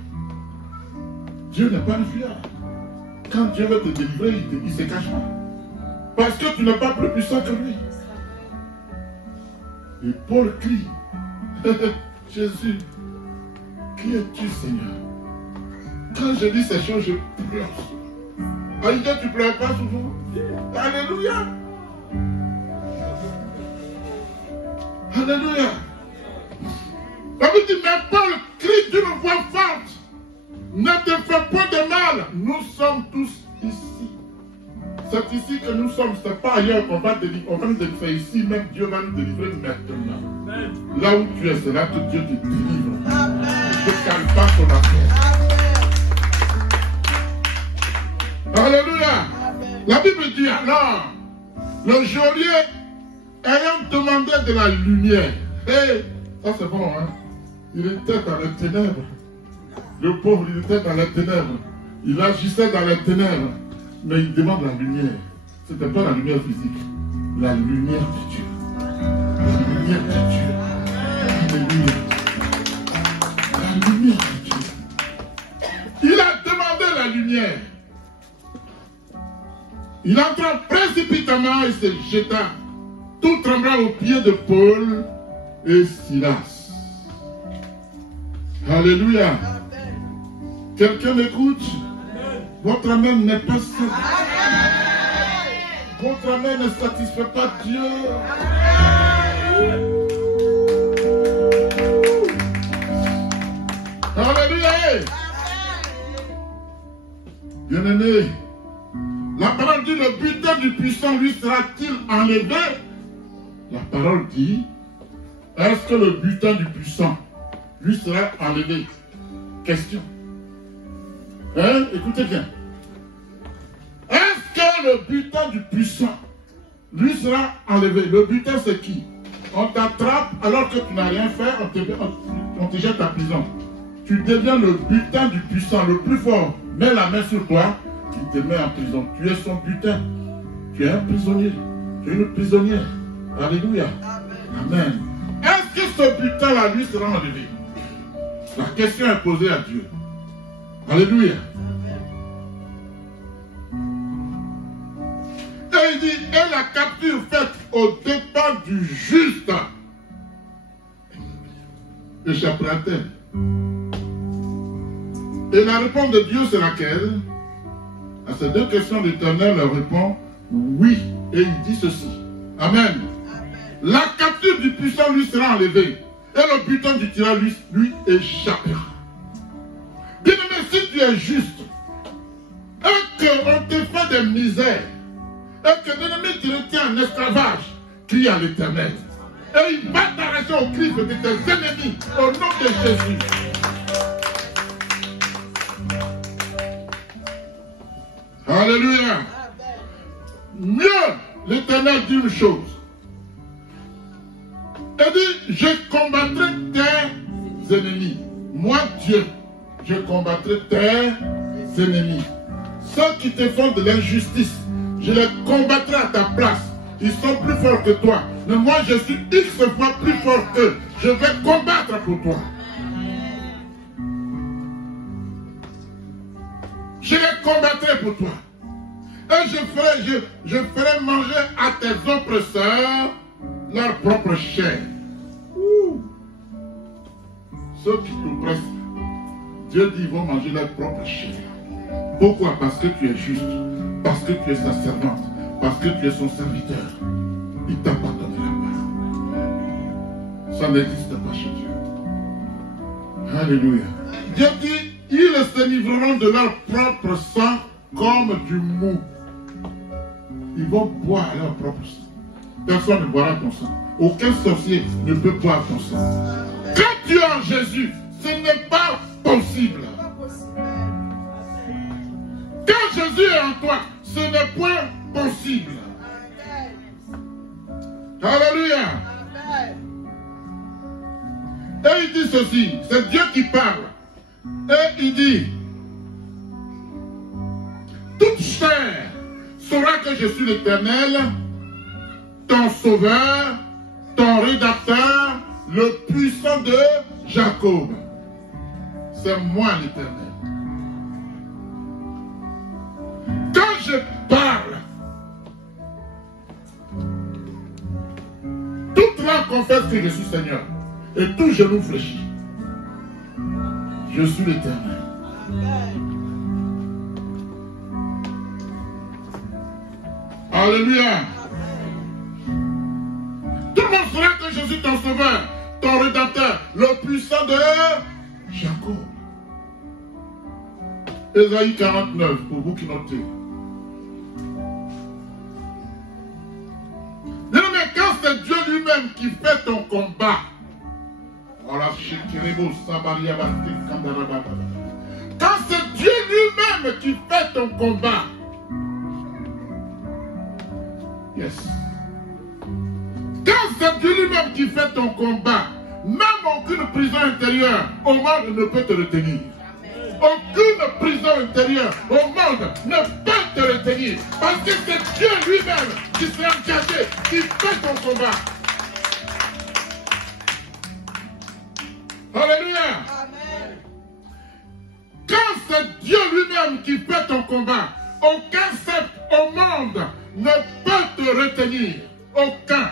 Dieu n'est pas un fuyard. Quand Dieu veut te délivrer, il ne se cache pas. Parce que tu n'es pas plus puissant que lui. Et Paul crie, Jésus, qui es-tu, Seigneur? Quand je dis ces choses, je pleure. Aïe, tu ne pleures pas souvent? Alléluia. Alléluia. La Bible dit, mais Paul crie d'une voix forte, ne te fais pas de mal, nous sommes tous ici. C'est ici que nous sommes, ce n'est pas ailleurs qu'on va nous délivrer ici, même Dieu va nous délivrer maintenant. Amen. Là où tu es, c'est là que Dieu te délivre. Ne te calme pas ton affaire. Alléluia. La Bible dit alors, le geôlier ayant demandé de la lumière, et ça c'est bon, hein? Il était dans les ténèbres. Le pauvre, il était dans les ténèbres. Il agissait dans les ténèbres. Mais il demande la lumière. Ce n'était pas la lumière physique. La lumière de Dieu. La lumière de Dieu. Alléluia. La lumière de Dieu. Il a demandé la lumière. Il entra précipitamment et se jeta, tout tremblant aux pieds de Paul et Silas. Alléluia. Quelqu'un m'écoute? Votre amen n'est pas satisfait. Votre amen ne satisfait pas Dieu. Alléluia. Bien-aimé, la parole dit, le butin du puissant lui sera-t-il enlevé? La parole dit, est-ce que le butin du puissant lui sera enlevé? Question. Hein? Écoutez bien. Est-ce que le butin du puissant lui sera enlevé? Le butin, c'est qui? On t'attrape alors que tu n'as rien fait, on te jette à prison. Tu deviens le butin du puissant, le plus fort. Mets la main sur toi, il te met en prison. Tu es son butin. Tu es un prisonnier. Tu es une prisonnière. Alléluia. Amen. Est-ce que ce butin-là lui sera enlevé? La question est posée à Dieu. Alléluia. Et il dit, et la capture faite au départ du juste échappera-t-elle? Et la réponse de Dieu, c'est laquelle? À ces deux questions, l'Éternel leur répond oui. Et il dit ceci. Amen. La capture du puissant lui sera enlevée. Et le butin du tyran lui échappera. Bien-aimé, si tu es juste, et qu'on te fait des misères, et que l'ennemi te retient en esclavage, crie à l'Éternel. Et il va t'arracher au cri de tes ennemis au nom de Jésus. Alléluia. Mieux, l'Éternel dit une chose. Il dit, je combattrai tes ennemis. Moi, Dieu, je combattrai tes ennemis. Ceux qui te font de l'injustice, je les combattrai à ta place. Ils sont plus forts que toi. Mais moi, je suis X fois plus fort qu'eux. Je vais combattre pour toi. Je les combattrai pour toi. Et je ferai manger à tes oppresseurs leur propre chair. Ceux qui t'oppressent, Dieu dit, ils vont manger leur propre chair. Pourquoi? Parce que tu es juste. Parce que tu es sa servante. Parce que tu es son serviteur. Il t'a pas donné la part. Ça n'existe pas chez Dieu. Alléluia. Dieu dit, ils se livreront de leur propre sang comme du mou. Ils vont boire leur propre sang. Personne ne boira ton sang. Aucun sorcier ne peut boire ton sang. Quand tu es en Jésus, ce n'est pas possible. Quand Jésus est en toi, ce n'est point possible. Alléluia. Et il dit ceci, c'est Dieu qui parle. Et il dit, toute chair saura que je suis l'Éternel, ton sauveur, ton rédacteur, le puissant de Jacob. C'est moi l'Éternel. Quand je parle, toute langue confesse que je suis Seigneur. Et tout genou fléchit. Je suis l'Éternel. Alléluia. Tout le monde saura que je suis ton sauveur, ton rédacteur, le puissant de Jacob. Ésaïe 49, pour vous qui notez. Non, mais quand c'est Dieu lui-même qui fait ton combat, quand c'est Dieu lui-même qui fait ton combat, yes. Quand c'est Dieu lui-même qui fait ton combat, même aucune prison intérieure au monde ne peut te retenir. Aucune prison intérieure au monde ne peut te retenir. Parce que c'est Dieu lui-même qui s'est engagé, qui fait ton combat. Alléluia. Amen. Quand c'est Dieu lui-même qui fait ton combat, aucun sceptre au monde ne peut te retenir. Aucun.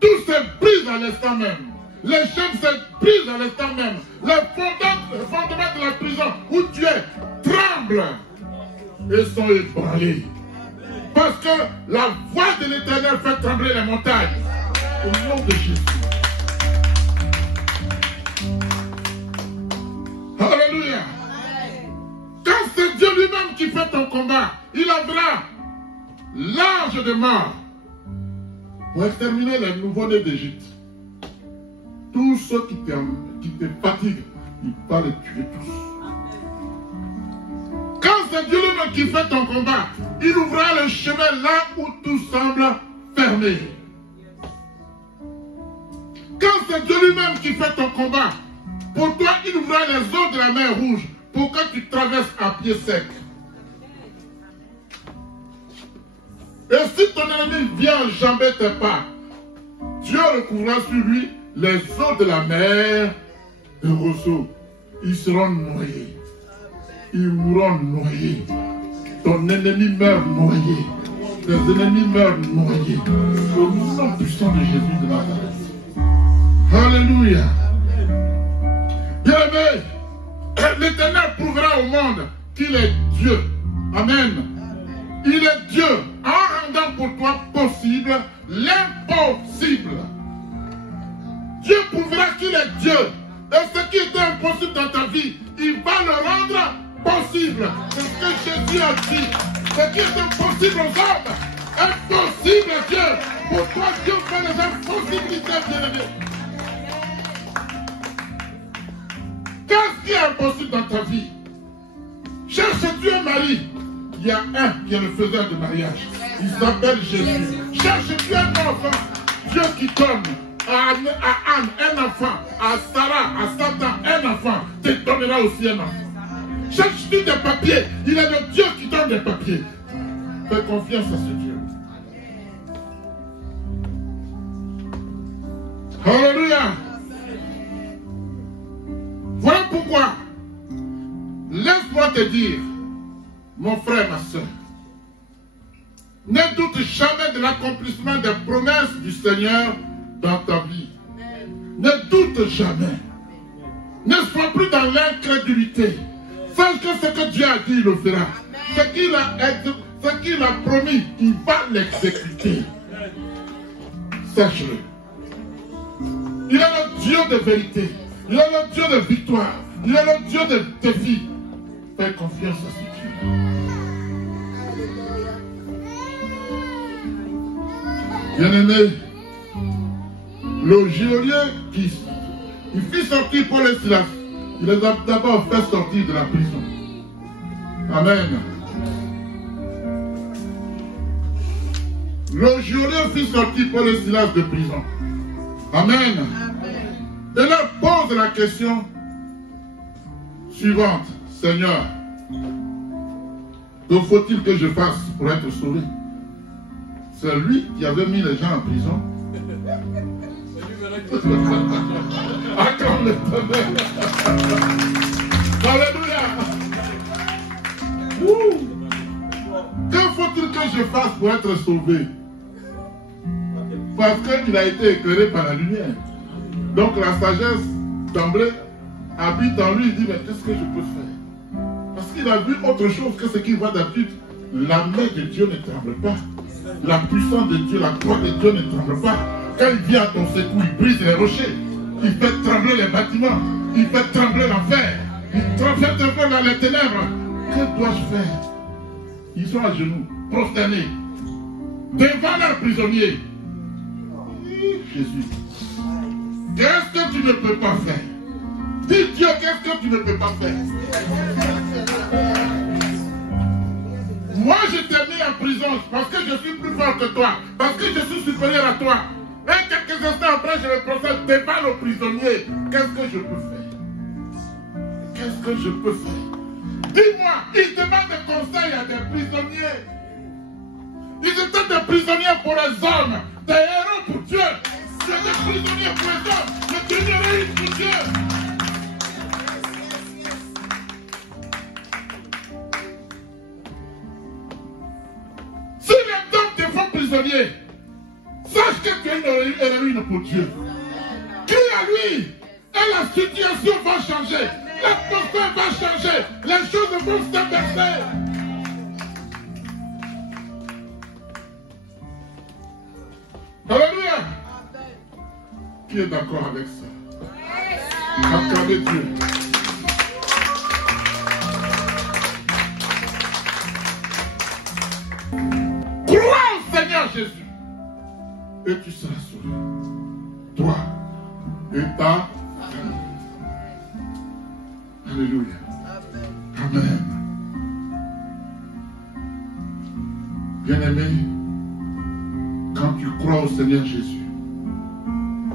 Tout se brise à l'instant même. Les chaînes se brisent à l'instant même. Le fondement de la prison où tu es tremble et sont ébranlés. Parce que la voix de l'Éternel fait trembler les montagnes. Au nom de Jésus. Alléluia. Quand c'est Dieu lui-même qui fait ton combat, il aura l'ange de mort pour exterminer les nouveaux-nés d'Égypte. Tous ceux qui te fatiguent, il va les tuer tous. Quand c'est Dieu lui-même qui fait ton combat, il ouvrira le chemin là où tout semble fermé. Quand c'est Dieu lui-même qui fait ton combat, pour toi, il ouvrira les eaux de la mer Rouge pour que tu traverses à pied sec. Et si ton ennemi vient enjamber tes pas, Dieu recouvrira sur lui les eaux de la mer de Roseau. Ils seront noyés. Ils mourront noyés. Ton ennemi meurt noyé. Tes ennemis meurent noyés. Au nom puissant de Jésus de Nazareth. Alléluia. Bien-aimé, l'Éternel prouvera au monde qu'il est Dieu. Amen. Il est Dieu en rendant pour toi possible l'impossible. Dieu prouvera qu'il est Dieu. Et ce qui était impossible dans ta vie, il va le rendre possible. C'est ce que Jésus a dit. Ce qui est impossible aux hommes Impossible, Dieu. Pour toi, Dieu fait les impossibilités, bien-aimé. Qu'est-ce qui est impossible dans ta vie? Cherches-tu un mari? Il y a un qui est le faiseur de mariage. Il s'appelle Jésus. Cherches-tu un enfant? Dieu qui donne à Anne un enfant, à Sarah, à Satan un enfant, te donnera aussi un enfant. Cherches-tu des papiers? Il est le Dieu qui donne des papiers. Fais confiance à ce Dieu. Alléluia. Voilà pourquoi, laisse-moi te dire, mon frère, ma soeur, ne doute jamais de l'accomplissement des promesses du Seigneur dans ta vie. Ne doute jamais. Ne sois plus dans l'incrédulité. Sache que ce que Dieu a dit, il le fera. Ce qu'il a promis, il va l'exécuter. Sache-le. Il est le Dieu de vérité. Il est le Dieu de victoire. Il est le Dieu de défi. Fais confiance à ce Dieu. Bien-aimé, le geôlier il fit sortir Paul et Silas. Il les a d'abord fait sortir de la prison. Amen. Le geôlier fit sortir Paul et Silas de prison. Amen. Et leur pose la question suivante. Seigneur, que faut-il que je fasse pour être sauvé? C'est lui qui avait mis les gens en prison. Accorde le tonnerre. Alléluia. Que faut-il que je fasse pour être sauvé? Parce qu'il a été éclairé par la lumière. Donc la sagesse d'emblée habite en lui. Il dit, mais qu'est-ce que je peux faire? Parce qu'il a vu autre chose que ce qu'il voit d'habitude. La main de Dieu ne tremble pas. La puissance de Dieu, la gloire de Dieu ne tremble pas. Quand il vient à ton secours, il brise les rochers. Il fait trembler les bâtiments. Il fait trembler l'enfer. Il fait trembler les ténèbres. Que dois-je faire? Ils sont à genoux, prosternés, devant leurs prisonniers. Jésus, qu'est-ce que tu ne peux pas faire? Dis Dieu, qu'est-ce que tu ne peux pas faire? Moi, je t'ai mis en prison parce que je suis plus fort que toi, parce que je suis supérieur à toi. Et quelques instants après, je me procède devant le prisonnier. Qu'est-ce que je peux faire? Qu'est-ce que je peux faire? Dis-moi, il demande des conseils à des prisonniers. Ils étaient des prisonniers pour les hommes, des héros pour Dieu. C'est des prisonniers pour les hommes, mais des héros pour Dieu. Si les hommes te font prisonnier, sache que tu es une héroïne pour Dieu. Crie à lui et la situation va changer. L'atmosphère va changer. Les choses vont s'inverser. Alléluia. Qui est d'accord avec ça? Acclamez Dieu. Crois au Seigneur Jésus et tu seras sauvé. Toi et ta famille. Alléluia. Amen. Bien-aimé, quand tu crois au Seigneur Jésus,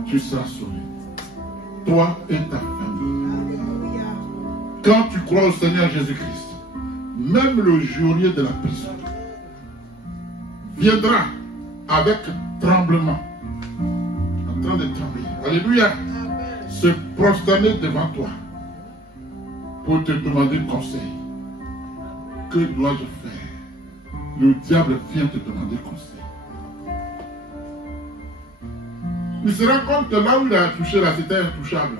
tu seras sauvé. Toi et ta famille. Quand tu crois au Seigneur Jésus-Christ, même le geôlier de la prison viendra avec tremblement, en train de trembler. Alléluia. Se prosterner devant toi pour te demander conseil. Que dois-je faire? Le diable vient te demander conseil. Il se rend compte que là où il a touché, là, c'était intouchable.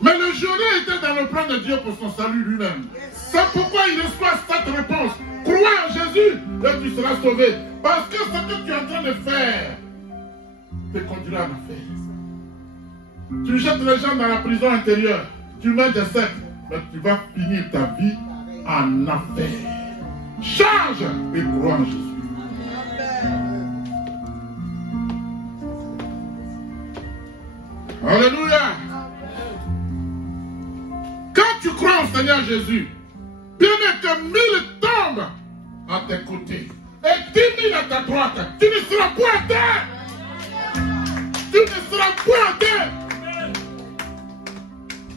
Mais le geôlier était dans le plan de Dieu pour son salut lui-même. C'est pourquoi il reçoit cette réponse. Crois en Jésus et tu seras sauvé. Parce que ce que tu es en train de faire te conduira à l'enfer. Tu jettes les gens dans la prison intérieure. Tu mets des sectes. Mais tu vas finir ta vie en enfer. Change et crois en Jésus. Alléluia. Quand tu crois au Seigneur Jésus, bien que 1000 tombent à tes côtés et 10 000 à ta droite, tu ne seras point à terre. Tu ne seras point à terre.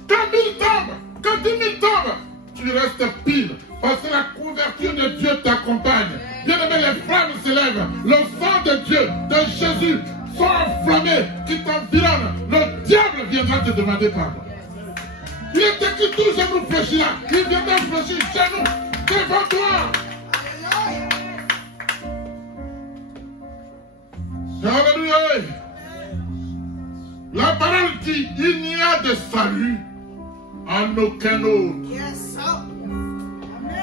Quand 1000 tombent, quand 10 000 tombent, tu restes pile. Parce que la couverture de Dieu t'accompagne. Bien aimé, les flammes s'élèvent. Le sang de Dieu, de Jésus, sont enflammés, qui t'environnent. Le diable viendra te demander pardon. Il est écrit tout genou fléchira. Il viendra fléchir chez nous, devant toi. Alléluia. La parole dit, il n'y a de salut en aucun autre.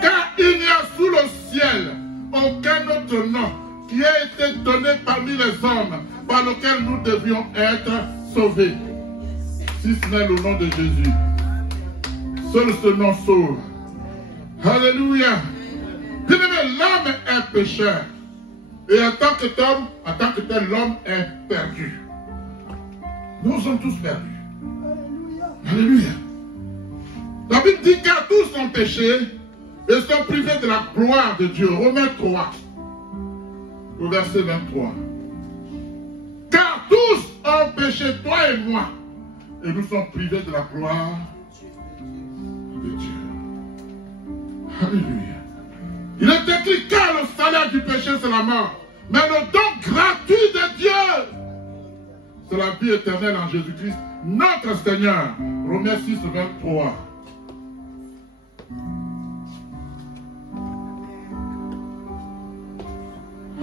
Car il n'y a sous le ciel aucun autre nom qui a été donné parmi les hommes par lequel nous devions être sauvés. Si ce n'est le nom de Jésus. Seul ce nom sauve. Alléluia. Bien aimé, l'homme est pécheur. Et en tant que tel, l'homme est perdu. Nous sommes tous perdus. Alléluia. La Bible dit car tous ont péché et sont privés de la gloire de Dieu. Romains 3, au verset 23. Car tous ont péché, toi et moi, et nous sommes privés de la gloire de Dieu. Alléluia. Il est écrit car le salaire du péché c'est la mort, mais le don gratuit de Dieu c'est la vie éternelle en Jésus-Christ, notre Seigneur. Romains 6, 23.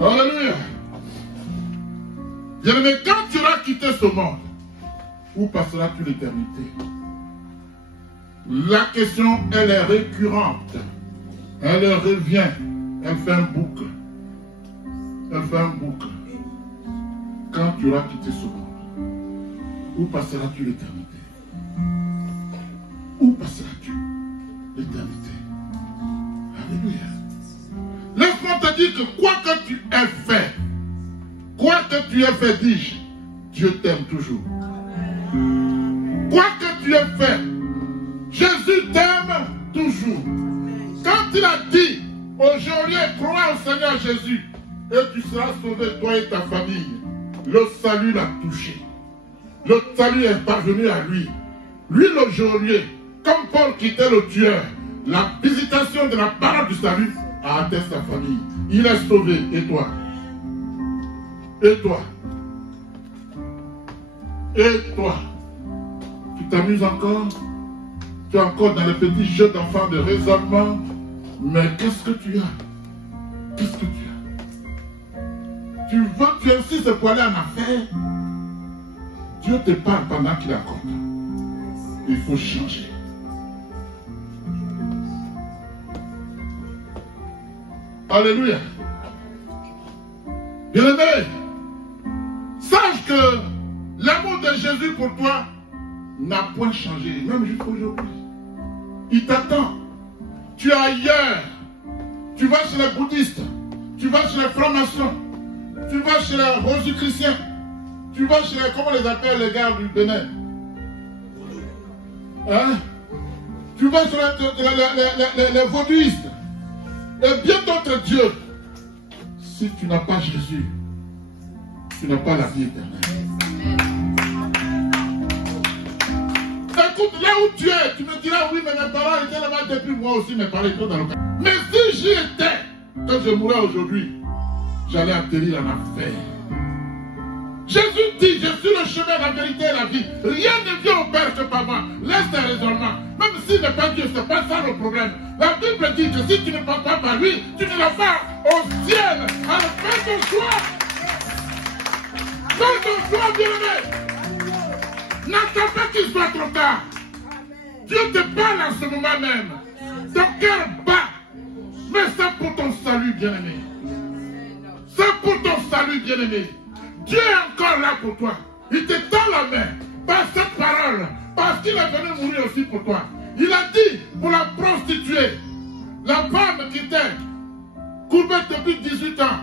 Alléluia. Bien-aimé, quand tu auras quitté ce monde, où passeras-tu l'éternité? La question, elle est récurrente. Elle revient. Elle fait un boucle. Elle fait un boucle. Quand tu auras quitté ce monde, où passeras-tu l'éternité? Où passeras-tu l'éternité? Alléluia. Laisse-moi te dire que quoi que tu aies fait, dis-je, Dieu t'aime toujours. Quoi que tu aies fait, Jésus t'aime toujours. Quand il a dit, aujourd'hui, crois au Seigneur Jésus, et tu seras sauvé, toi et ta famille, le salut l'a touché. Le salut est parvenu à lui. Lui, le geôlier, comme Paul qui était le tueur, la visitation de la parole du salut a atteint sa famille. Il est sauvé. Et toi? Et toi? Et toi? Tu t'amuses encore? Tu es encore dans les petits jeux d'enfants de raisonnement? Mais qu'est-ce que tu as? Qu'est-ce que tu as? Tu insistes pour aller en affaire? Dieu te parle pendant qu'il accorde. Il faut changer. Alléluia. Bien-aimé, sache que l'amour de Jésus pour toi n'a point changé, même jusqu'à aujourd'hui. Il t'attend. Tu es ailleurs. Tu vas chez les bouddhistes. Tu vas chez les francs-maçons. Tu vas chez les rosicruciens. Tu vas chez les, comment on les appelle les gars du Bénin? Hein? Tu vas chez les vaudouistes. Et bien d'autres dieux. Si tu n'as pas Jésus, tu n'as pas la vie éternelle. Écoute, là où tu es, tu me diras, oui, mais mes parents étaient là-bas depuis moi aussi, mes parents étaient dans le cas. Mais si j'y étais, quand je mourrais aujourd'hui, j'allais atterrir en enfer. Jésus dit, je suis le chemin, la vérité et la vie. Rien ne vient au Père que par moi. Laisse tes raisonnements. Même s'il n'est pas Dieu, ce n'est pas ça le problème. La Bible dit que si tu ne passes pas par lui, tu ne l'as pas au ciel. Alors fais ton choix. Fais ton choix, bien-aimé. N'attends pas qu'il soit trop tard. Dieu te parle en ce moment même. Ton cœur bat. Mais c'est pour ton salut, bien-aimé. C'est pour ton salut, bien-aimé. Dieu est encore là pour toi. Il te tend la main par cette parole. Parce qu'il est venu mourir aussi pour toi. Il a dit pour la prostituée, la femme qui était courbé depuis 18 ans,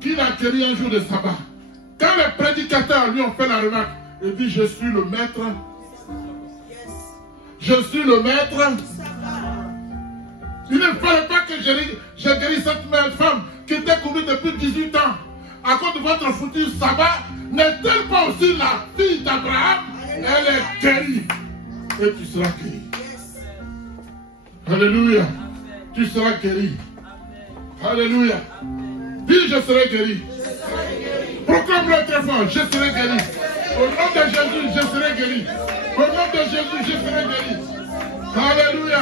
qu'il a guéri un jour de sabbat. Quand les prédicateurs lui ont fait la remarque, il dit, je suis le maître. Je suis le maître. Il ne fallait pas que j'ai guéri cette même femme qui était courbée depuis 18 ans. À cause de votre futur sabbat, n'est-elle pas aussi la fille d'Abraham? Elle est guérie. Et tu seras guéri. Alléluia. Tu seras guéri. Alléluia. Dis, je serai guéri. Proclame-le très fort, je serai guéri. Au nom de Jésus, je serai guéri. Au nom de Jésus, je serai guéri. Alléluia.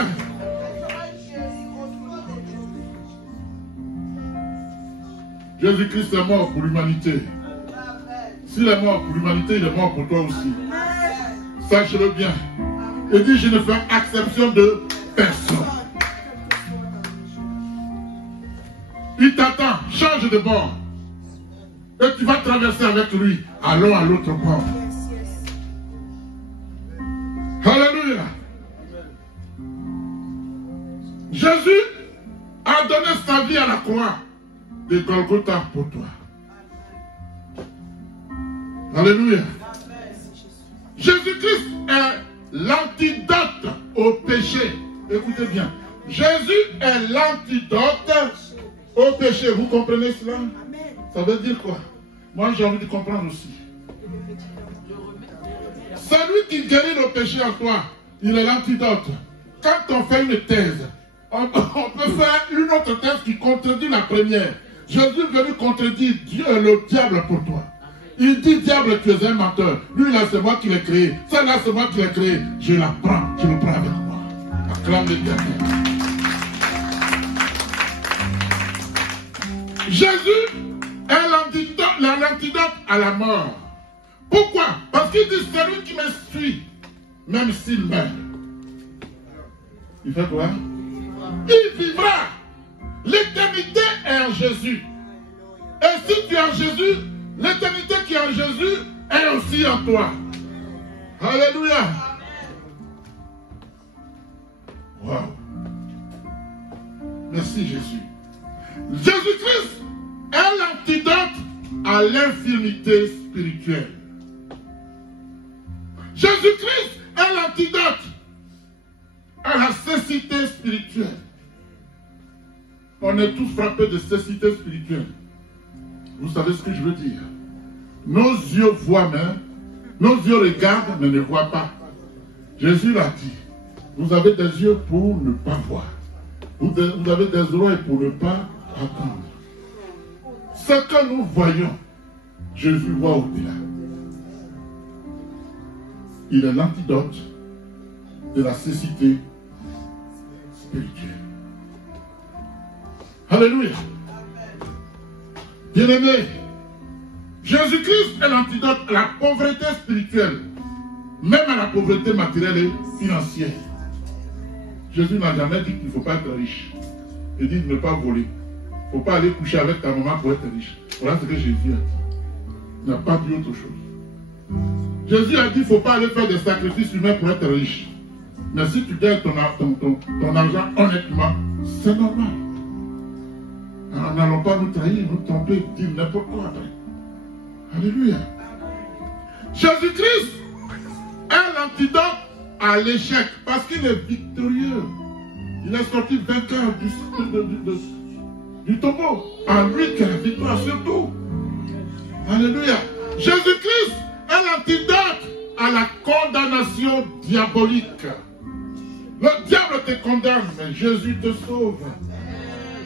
Jésus-Christ est mort pour l'humanité. S'il est mort pour l'humanité, il est mort pour toi aussi. Sache-le bien. Il dit, je ne fais exception de personne. Il t'attend, change de bord. Et tu vas traverser avec lui. Allons à l'autre bord. Alléluia. Jésus a donné sa vie à la croix de Golgotha pour toi. Alléluia. Jésus-Christ est l'antidote au péché. Écoutez bien. Jésus est l'antidote au péché. Vous comprenez cela? Ça veut dire quoi? Moi, j'ai envie de comprendre aussi. Celui qui guérit le péché en toi, il est l'antidote. Quand on fait une thèse, on peut faire une autre thèse qui contredit la première. Jésus est venu contredire Dieu, le diable pour toi. Il dit, diable, tu es un menteur. Lui, là, c'est moi qui l'ai créé. Celle-là, c'est moi qui l'ai créé. Je la prends. Tu le prends avec moi. Acclame l'Éternel. Jésus est l'antidote à la mort. Pourquoi? Parce qu'il dit, celui qui me suit, même s'il meurt, il fait quoi? Il vivra. L'éternité est en Jésus. Et si tu es en Jésus, l'éternité qui est en Jésus est aussi en toi. Alléluia. Wow. Merci Jésus. Jésus-Christ est l'antidote à l'infirmité spirituelle. Jésus-Christ est l'antidote à la cécité spirituelle. On est tous frappés de cécité spirituelle. Vous savez ce que je veux dire? Nos yeux voient, mais nos yeux regardent, mais ne voient pas. Jésus l'a dit. Vous avez des yeux pour ne pas voir. Vous avez des oreilles pour ne pas entendre. Ce que nous voyons, Jésus voit au-delà. Il est l'antidote de la cécité spirituelle. Alléluia. Bien-aimé, Jésus-Christ est l'antidote à la pauvreté spirituelle, même à la pauvreté matérielle et financière. Jésus n'a jamais dit qu'il ne faut pas être riche. Il dit de ne pas voler. Il ne faut pas aller coucher avec ta maman pour être riche. Voilà ce que Jésus a dit. Il n'a pas dit autre chose. Jésus a dit qu'il ne faut pas aller faire des sacrifices humains pour être riche. Mais si tu gagnes ton argent honnêtement, c'est normal. Alors, n'allons pas nous trahir, nous tromper, dire n'importe quoi après. Alléluia. Jésus-Christ est l'antidote à l'échec parce qu'il est victorieux. Il est sorti vainqueur du tombeau. En lui qui a la victoire surtout. Alléluia. Jésus-Christ est l'antidote à la condamnation diabolique. Le diable te condamne, mais Jésus te sauve.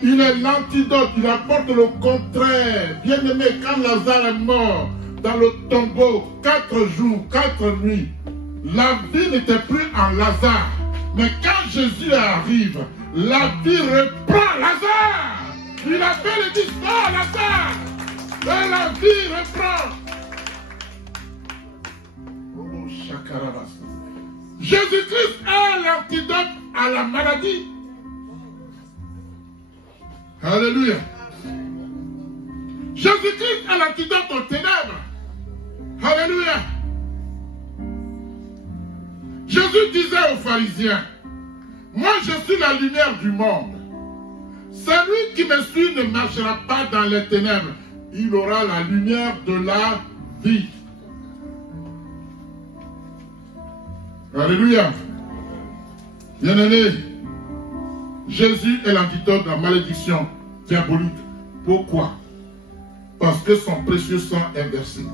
Il est l'antidote, il apporte le contraire. Bien-aimé, quand Lazare est mort dans le tombeau, 4 jours, 4 nuits, la vie n'était plus en Lazare. Mais quand Jésus arrive, la vie reprend Lazare. Il appelle et dit, oh Lazare, et la vie reprend. Oh, Chakarabas. Jésus-Christ est l'antidote à la maladie. Alléluia. Jésus-Christ est l'antidote aux ténèbres. Alléluia. Jésus disait aux pharisiens, moi je suis la lumière du monde. celui qui me suit ne marchera pas dans les ténèbres. Il aura la lumière de la vie. Alléluia. Bien-aimé, Jésus est l'antidote de la malédiction diabolique. Pourquoi? Parce que son précieux sang est versé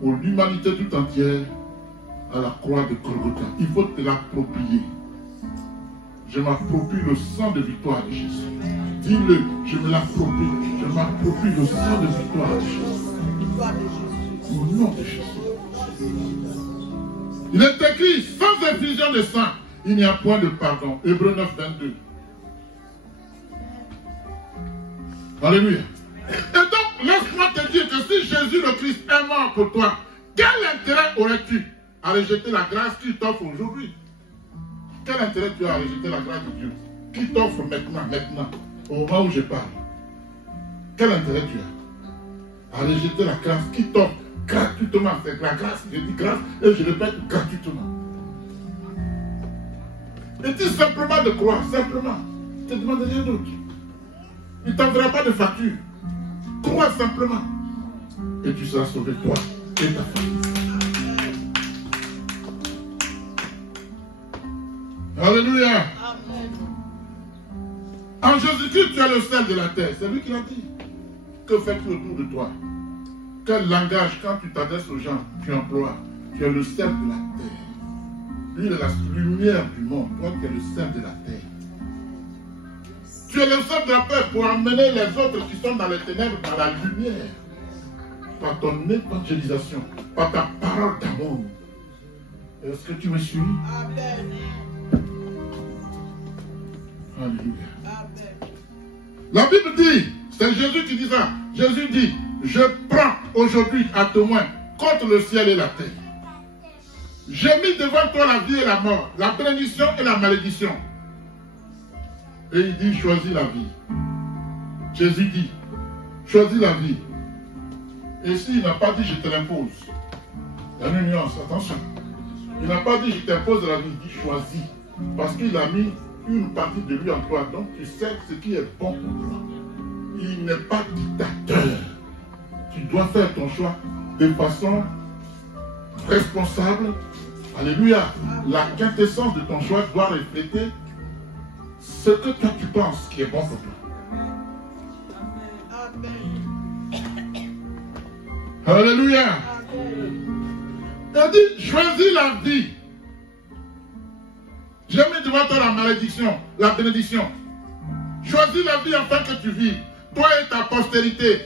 pour l'humanité tout entière à la croix de Golgotha. Il faut te l'approprier. Je m'approprie le sang de victoire de Jésus. Dis-le, je me l'approprie. Je m'approprie le sang de victoire de Jésus. Au nom de Jésus. Il est écrit, sans effusion de sang, il n'y a point de pardon. Hébreux 9, 22. Alléluia. Et donc, laisse-moi te dire que si Jésus le Christ est mort pour toi, quel intérêt aurais-tu à rejeter la grâce qu'il t'offre aujourd'hui? Quel intérêt tu as à rejeter la grâce de Dieu qui t'offre maintenant, au moment où je parle? Quel intérêt tu as à rejeter la grâce qui t'offre gratuitement? C'est la grâce, je dis grâce et je répète gratuitement. Et dis simplement de croire, simplement. Ne te demande rien d'autre. Il ne t'enverra pas de facture. Crois simplement. Et tu seras sauvé, toi et ta famille. Alléluia. En Jésus-Christ, tu as le sel de la terre. C'est lui qui l'a dit. Que fais-tu autour de toi? Quel langage, quand tu t'adresses aux gens, tu emploies? Tu es le sel de la terre. Lui, il est la lumière du monde. Toi, tu es le sel de la terre. Tu es le sel de la terre pour emmener les autres qui sont dans les ténèbres dans la lumière. Par ton évangélisation, par ta parole d'amour. Est-ce que tu me suis? Amen. Alléluia. La Bible dit, c'est Jésus qui dit ça. Jésus dit, je prends aujourd'hui à témoin contre le ciel et la terre. J'ai mis devant toi la vie et la mort, la bénédiction et la malédiction. Et il dit, choisis la vie. Jésus dit, choisis la vie. Et s'il n'a pas dit, je te l'impose. Il y a une nuance, attention. Il n'a pas dit, je t'impose la vie, il dit, choisis. Parce qu'il a mis une partie de lui en toi. Donc tu sais ce qui est bon pour toi. Il n'est pas dictateur. Tu dois faire ton choix de façon responsable. Alléluia. La quintessence de ton choix doit refléter ce que toi tu penses qui est bon pour toi. Alléluia. Il dit, choisis la vie. J'ai mis devant toi la malédiction, la bénédiction. Choisis la vie afin que tu vives, toi et ta postérité.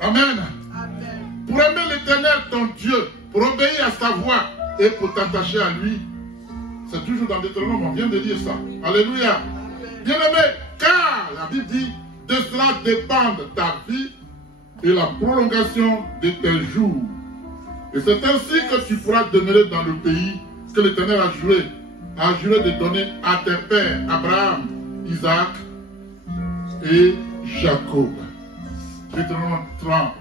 Amen. Amen. Pour aimer l'Éternel, ton Dieu, pour obéir à sa voix et pour t'attacher à lui. C'est toujours dans Deutéronome, on vient de dire ça. Alléluia. Bien-aimé, car la Bible dit, de cela dépendent ta vie et la prolongation de tes jours. Et c'est ainsi que tu pourras demeurer dans le pays que l'Éternel a juré de donner à tes pères, Abraham, Isaac et Jacob. Deutéronome 30,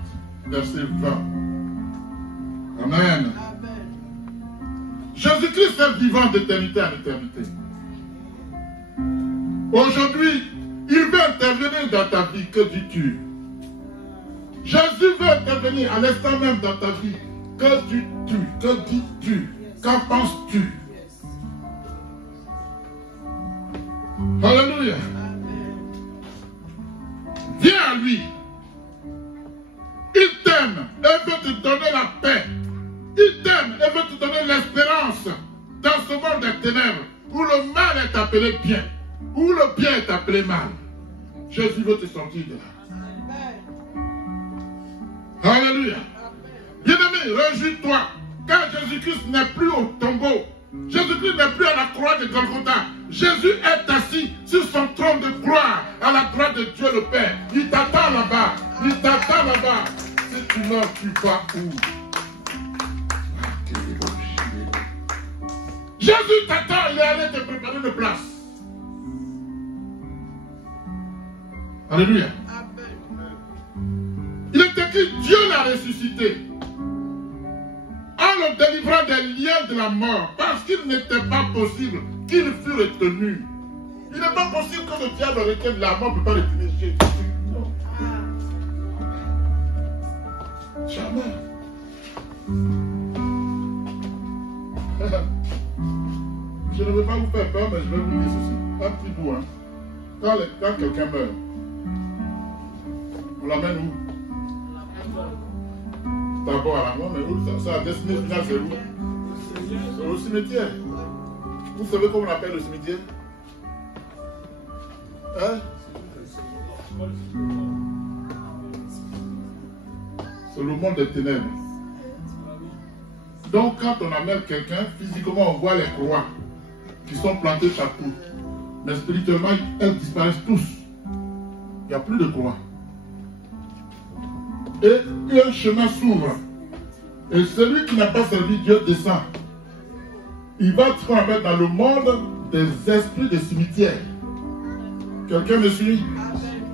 verset 20. Amen. Jésus-Christ est vivant d'éternité en éternité. Aujourd'hui, il veut intervenir dans ta vie. Que dis-tu? Jésus veut intervenir à l'instant même dans ta vie. Que dis-tu? Que dis-tu? Qu'en penses-tu? Alléluia. Viens à lui. Il t'aime et veut te donner la paix. Il t'aime et veut te donner l'espérance dans ce monde des ténèbres où le mal est appelé bien, où le bien est appelé mal. Jésus veut te sortir de là. Alléluia. Bien-aimé, réjouis-toi, car Jésus-Christ n'est plus au tombeau. Jésus-Christ n'est plus à la croix de Golgotha. Jésus est assis sur son trône de gloire à la droite de Dieu le Père. Il t'attend là-bas. Il t'attend là-bas. Si tu meurs, tu vas où? Jésus t'attend, il est allé te préparer une place. Alléluia. Il est écrit, Dieu l'a ressuscité en le délivrant des liens de la mort, parce qu'il n'était pas possible qu'il fût retenu. Il n'est pas possible que le diable retienne la mort, ne peut pas le punir Jésus. Non. Jamais. Je ne veux pas vous faire peur, mais je vais vous dire ceci. Un petit bout, hein. Quand quelqu'un meurt, on l'amène où? D'abord à la mort, mais où? Ça, la destinée finale, c'est où? C'est au cimetière. Vous savez comment on appelle le cimetière? Hein? C'est le monde des ténèbres. Donc quand on amène quelqu'un, physiquement on voit les croix qui sont plantées partout. Mais spirituellement, elles disparaissent tous. Il n'y a plus de croix. Et un chemin s'ouvre. Et celui qui n'a pas servi Dieu descend. Il va se mettre dans le monde des esprits des cimetières. Quelqu'un me suit?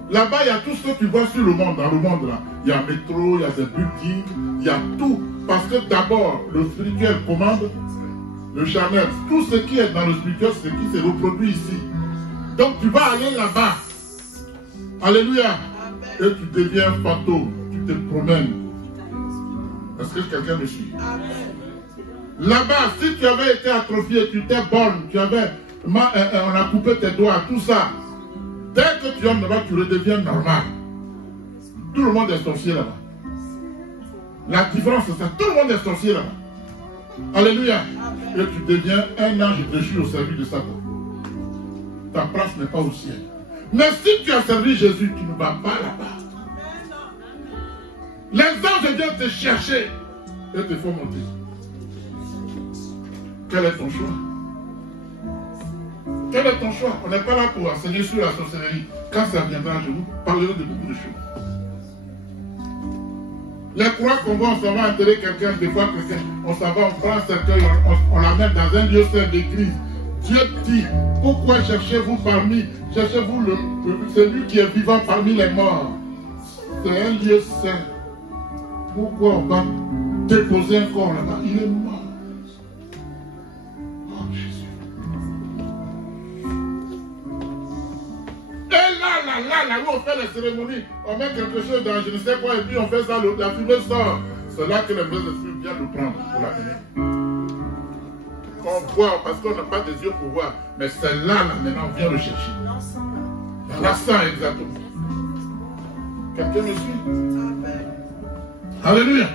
Là-bas, il y a tout ce que tu vois sur le monde, dans le monde là. Il y a métro, il y a des buildings, il y a tout. Parce que d'abord, le spirituel commande le charnel. Tout ce qui est dans le spirituel, c'est ce qui se reproduit ici. Donc tu vas aller là-bas. Alléluia. Et tu deviens fantôme. Tu te promènes. Est-ce que quelqu'un me suit? Là-bas, si tu avais été atrophié, tu t'es borne, on a coupé tes doigts, tout ça. Dès que tu entres là-bas, tu redeviens normal. Tout le monde est sorcier là-bas. La différence, c'est ça. Tout le monde est sorcier là-bas. Alléluia. Et tu deviens un ange déchu au service de Satan. Ta place n'est pas au ciel. Mais si tu as servi Jésus, tu ne vas pas là-bas. Les anges viennent te chercher et te font monter. Quel est ton choix? Quel est ton choix? On n'est pas là pour enseigner sur la sorcellerie. Quand ça viendra, je vous parlerai de beaucoup de choses. Les croix qu'on voit, on s'en va enterrer quelqu'un, des fois quelqu'un, on s'en va, on prend un cercueil, on l'amène dans un lieu saint d'église. Dieu dit, pourquoi cherchez-vous cherchez-vous celui qui est vivant parmi les morts? C'est un lieu saint. Pourquoi on va déposer un corps là-bas? Il est mort. Oh Jésus. Et là où on fait les cérémonies, on met quelque chose dans je ne sais quoi et puis on fait ça, la fumée sort. C'est là que les mauvais esprits viennent le prendre pour la tenir. On voit parce qu'on n'a pas des yeux pour voir. Mais c'est là, maintenant, on vient le chercher. Dans la sang, exactement. Quelqu'un me suit? Alléluia.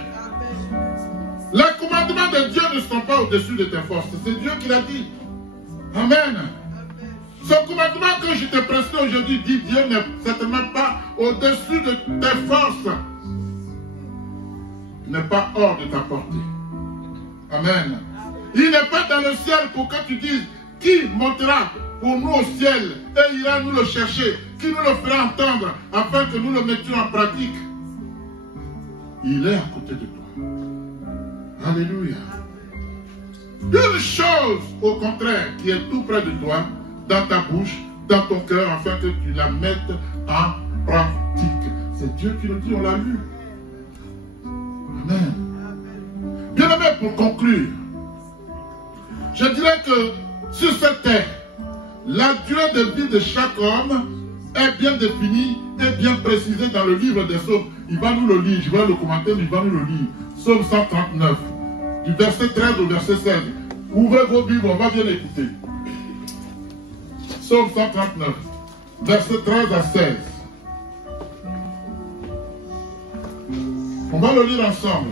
Les commandements de Dieu ne sont pas au-dessus de tes forces. C'est Dieu qui l'a dit. Amen. Ce commandement que je te prescris aujourd'hui, dit Dieu n'est certainement pas au-dessus de tes forces. Il n'est pas hors de ta portée. Amen. Il n'est pas dans le ciel pour que tu dises qui montera pour nous au ciel et ira nous le chercher, qui nous le fera entendre afin que nous le mettions en pratique. Il est à côté de toi. Alléluia. Une chose au contraire qui est tout près de toi, dans ta bouche, dans ton cœur, afin que tu la mettes en pratique. C'est Dieu qui le dit, on l'a lu. Amen. Bien aimé, pour conclure, je dirais que sur cette terre, la durée de vie de chaque homme est bien définie et bien précisée dans le livre des Psaumes. Il va nous le lire, je vais le commenter, mais il va nous le lire. Psaume 139, du verset 13 au verset 16. Ouvrez vos Bibles, on va bien écouter. Psaume 139, verset 13 à 16. On va le lire ensemble.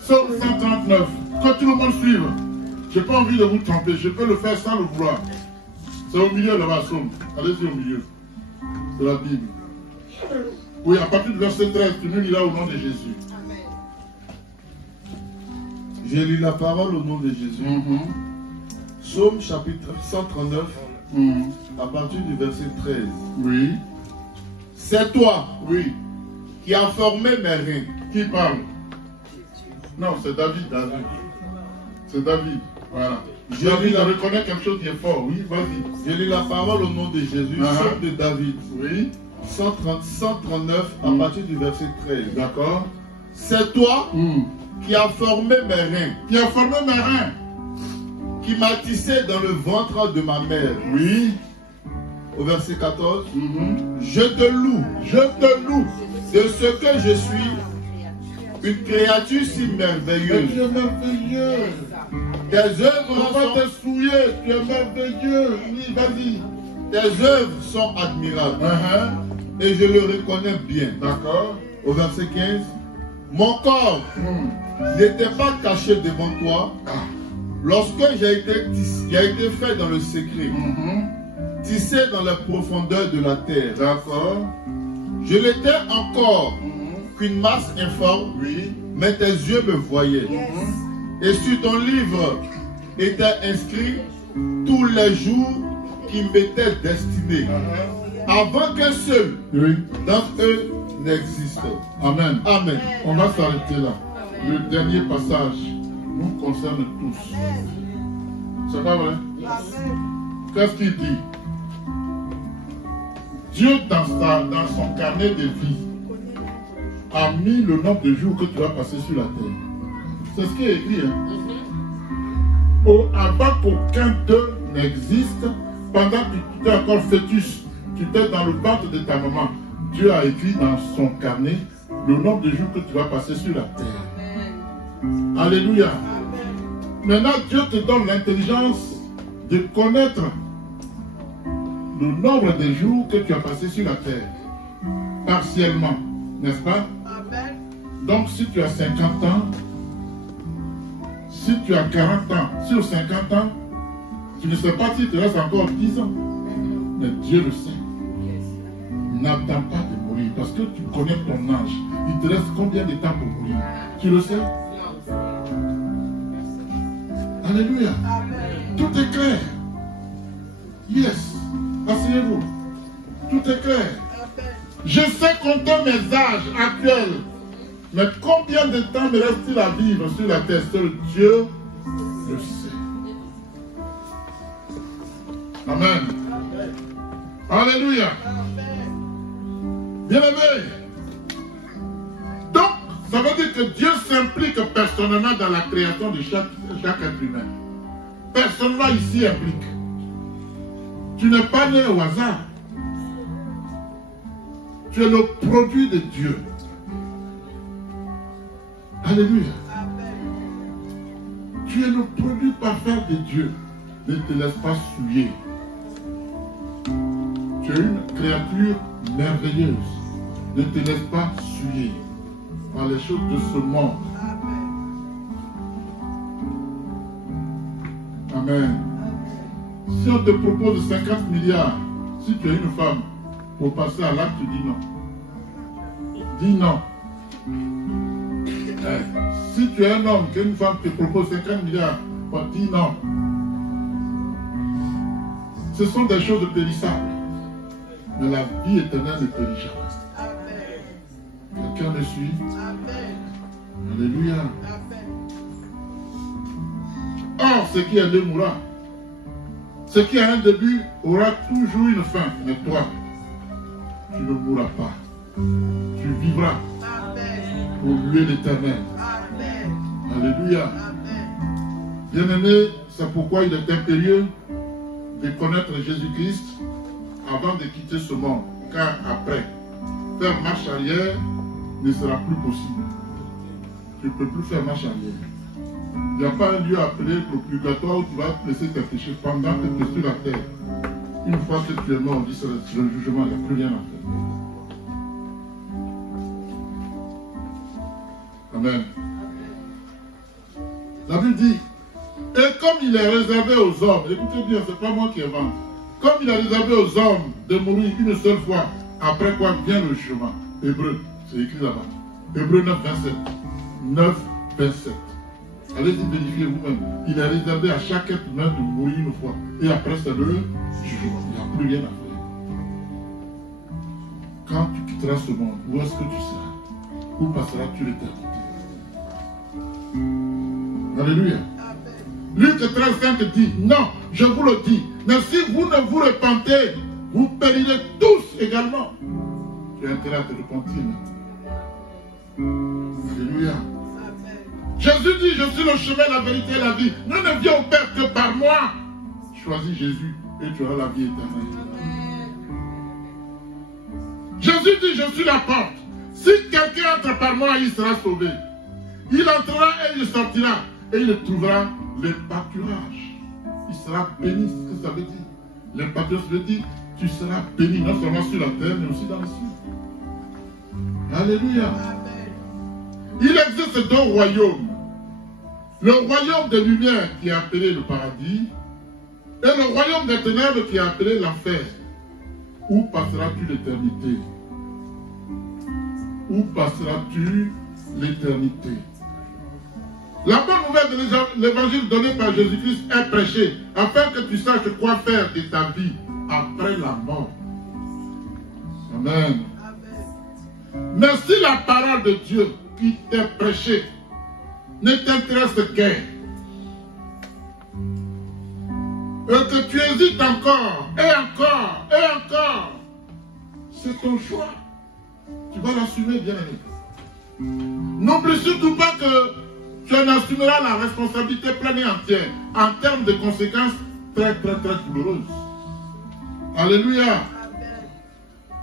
Psaume 139. Que tout le monde suive. Je n'ai pas envie de vous tromper. Je peux le faire sans le vouloir. C'est au milieu là-bas, Psaume. Allez-y au milieu. C'est la Bible. Oui, à partir du verset 13, tu nous liras au nom de Jésus. J'ai lu la parole au nom de Jésus. Psaume chapitre 139, à partir du verset 13. Oui. C'est toi, Oui. qui as formé mes reins. Qui parle? Non, c'est David. C'est David. Voilà. David reconnaît quelque chose qui est fort. Oui, vas-y. Je lis la parole au nom de Jésus, Psaume de David. Oui. 139 à partir du verset 13. D'accord. C'est toi qui as formé mes reins, Qui a formé mes reins. qui m'as tissé dans le ventre de ma mère. Oui. Au verset 14. Je te loue Je te loue. de ce que je suis, une créature si merveilleuse. Tu es merveilleux. Tes œuvres On va sont, te souiller. Tu es merveilleux. Oui, vas-y. tes œuvres sont admirables. Et je le reconnais bien. D'accord. Au verset 15. Mon corps n'était pas caché devant toi lorsque j'ai été fait dans le secret, tissé dans la profondeur de la terre. D'accord. Je n'étais encore qu'une masse informe, Oui. mais tes yeux me voyaient. Et sur ton livre étaient inscrits tous les jours qui m'étaient destinés, avant qu'un seul Oui. d'entre eux n'existe. Amen. Amen. On va s'arrêter là. Le dernier passage nous concerne tous. C'est pas vrai? Qu'est-ce qu'il dit? Dieu, dans son carnet de vie, a mis le nombre de jours que tu vas passer sur la terre. C'est ce qui est écrit. Avant qu'aucun d'eux n'existe, pendant que tu étais encore fœtus, tu étais dans le ventre de ta maman, Dieu a écrit dans son carnet le nombre de jours que tu vas passer sur la terre. Alléluia. Maintenant, Dieu te donne l'intelligence de connaître le nombre de jours que tu as passé sur la terre. Partiellement, n'est-ce pas? Donc, si tu as 50 ans, si tu as 40 ans, sur 50 ans, tu ne sais pas si tu restes encore 10 ans. Mais Dieu le sait. N'attends pas de mourir parce que tu connais ton âge. Il te reste combien de temps pour mourir? Tu le sais? Alléluia. Tout est clair. Yes. Asseyez-vous. Tout est clair. Je sais compter mes âges actuels. Mais combien de temps me reste-t-il à vivre sur la terre? Seul Dieu le sait. Amen. Alléluia. Bien-aimé. Donc, ça veut dire que Dieu s'implique personnellement dans la création de chaque être humain. Personnellement ici implique. Tu n'es pas né au hasard. Tu es le produit de Dieu. Alléluia. Tu es le produit parfait de Dieu. Ne te laisse pas souiller. Tu es une créature merveilleuse. Ne te laisse pas souiller par les choses de ce monde. Amen. Si on te propose 50 milliards, si tu es une femme, pour passer à l'acte, tu dis non. Dis non. Si tu es un homme, qu'une femme te propose 50 milliards, dis non. Ce sont des choses périssables. Mais la vie éternelle ne périt jamais. Quelqu'un me suit? Alléluia. Or, ce qui est né mourra. Ce qui a un début aura toujours une fin. Mais toi, tu ne mourras pas. Tu vivras pour louer l'Éternel. Alléluia. Bien-aimé, c'est pourquoi il est impérieux de connaître Jésus-Christ avant de quitter ce monde. Car après, faire marche arrière ne sera plus possible. Tu ne peux plus faire marche arrière. Il n'y a pas un lieu appelé le purgatoire où tu vas laisser tes péchés pendant que tu es sur la terre. Une fois que tu es mort, on dit c'est le jugement, il n'y a plus rien à faire. Amen. La Bible dit, et comme il est réservé aux hommes, écoutez bien, ce n'est pas moi qui invente, comme il est réservé aux hommes de mourir une seule fois, après quoi vient le jugement. Hébreu, c'est écrit là-bas. Hébreu 9, 27. 9, 27. Allez-y vérifier vous-même. Il est réservé à chaque être humain de mourir une fois. Et après, c'est le jugement. Il n'y a plus rien à faire. Quand tu quitteras ce monde, où est-ce que tu seras? Où passeras-tu l'éternité? Alléluia. Luc 13,5 dit, non, je vous le dis, mais si vous ne vous repentez, vous périrez tous également. Tu as intérêt à te repentir. Alléluia. Jésus dit, je suis le chemin, la vérité et la vie. Nous ne viens au Père que par moi. Choisis Jésus et tu auras la vie éternelle. Jésus dit, je suis la porte. Si quelqu'un entre par moi, il sera sauvé. Il entrera et il sortira. Et il trouvera le pâturage. Il sera béni, c'est ce que ça veut dire. Le pâturage veut dire, tu seras béni, non seulement sur la terre, mais aussi dans le ciel. Alléluia. Il existe deux royaumes. Le royaume de lumière qui est appelé le paradis et le royaume des ténèbres qui est appelé l'enfer. Où passeras-tu l'éternité? Où passeras-tu l'éternité? La bonne nouvelle de l'évangile donné par Jésus-Christ est prêchée afin que tu saches quoi faire de ta vie après la mort. Amen. Mais si la parole de Dieu qui t'est prêchée ne t'intéresse guère, et que tu hésites encore, et encore, et encore, c'est ton choix. Tu vas l'assumer, bien-aimé. N'oublie surtout pas que tu en assumeras la responsabilité pleine et entière en termes de conséquences très, très, très douloureuses. Alléluia.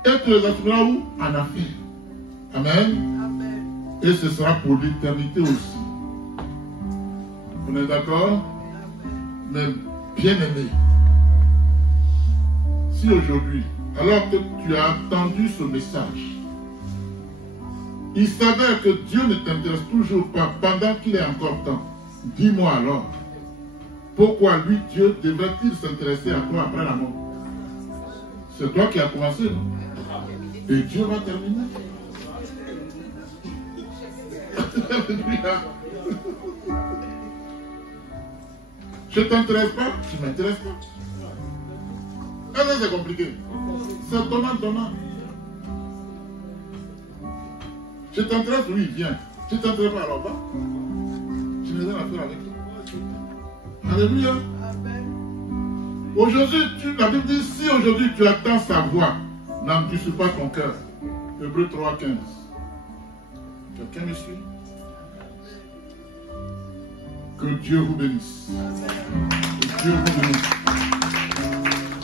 Et tu les assumeras où? En affaire. Amen. Et ce sera pour l'éternité aussi. On est d'accord? Mais bien aimé, si aujourd'hui, alors que tu as entendu ce message, il s'avère que Dieu ne t'intéresse toujours pas pendant qu'il est encore temps, dis-moi alors, pourquoi lui, Dieu, devrait-il s'intéresser à toi après la mort? C'est toi qui as commencé, non? Et Dieu va terminer. Je ne t'intéresse pas, tu ne m'intéresses pas. Est-ce que c'est compliqué? C'est donnant. Je t'intéresse, oui, viens. Je ne t'intéresse pas, alors va. Tu n'as rien à faire avec toi. Alléluia. Aujourd'hui, la Bible dit, si aujourd'hui tu attends sa voix, n'endurcis pas ton cœur. Hébreux 3,15. Quelqu'un me suit? Que Dieu vous bénisse. Que Dieu vous bénisse.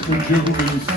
Que Dieu vous bénisse.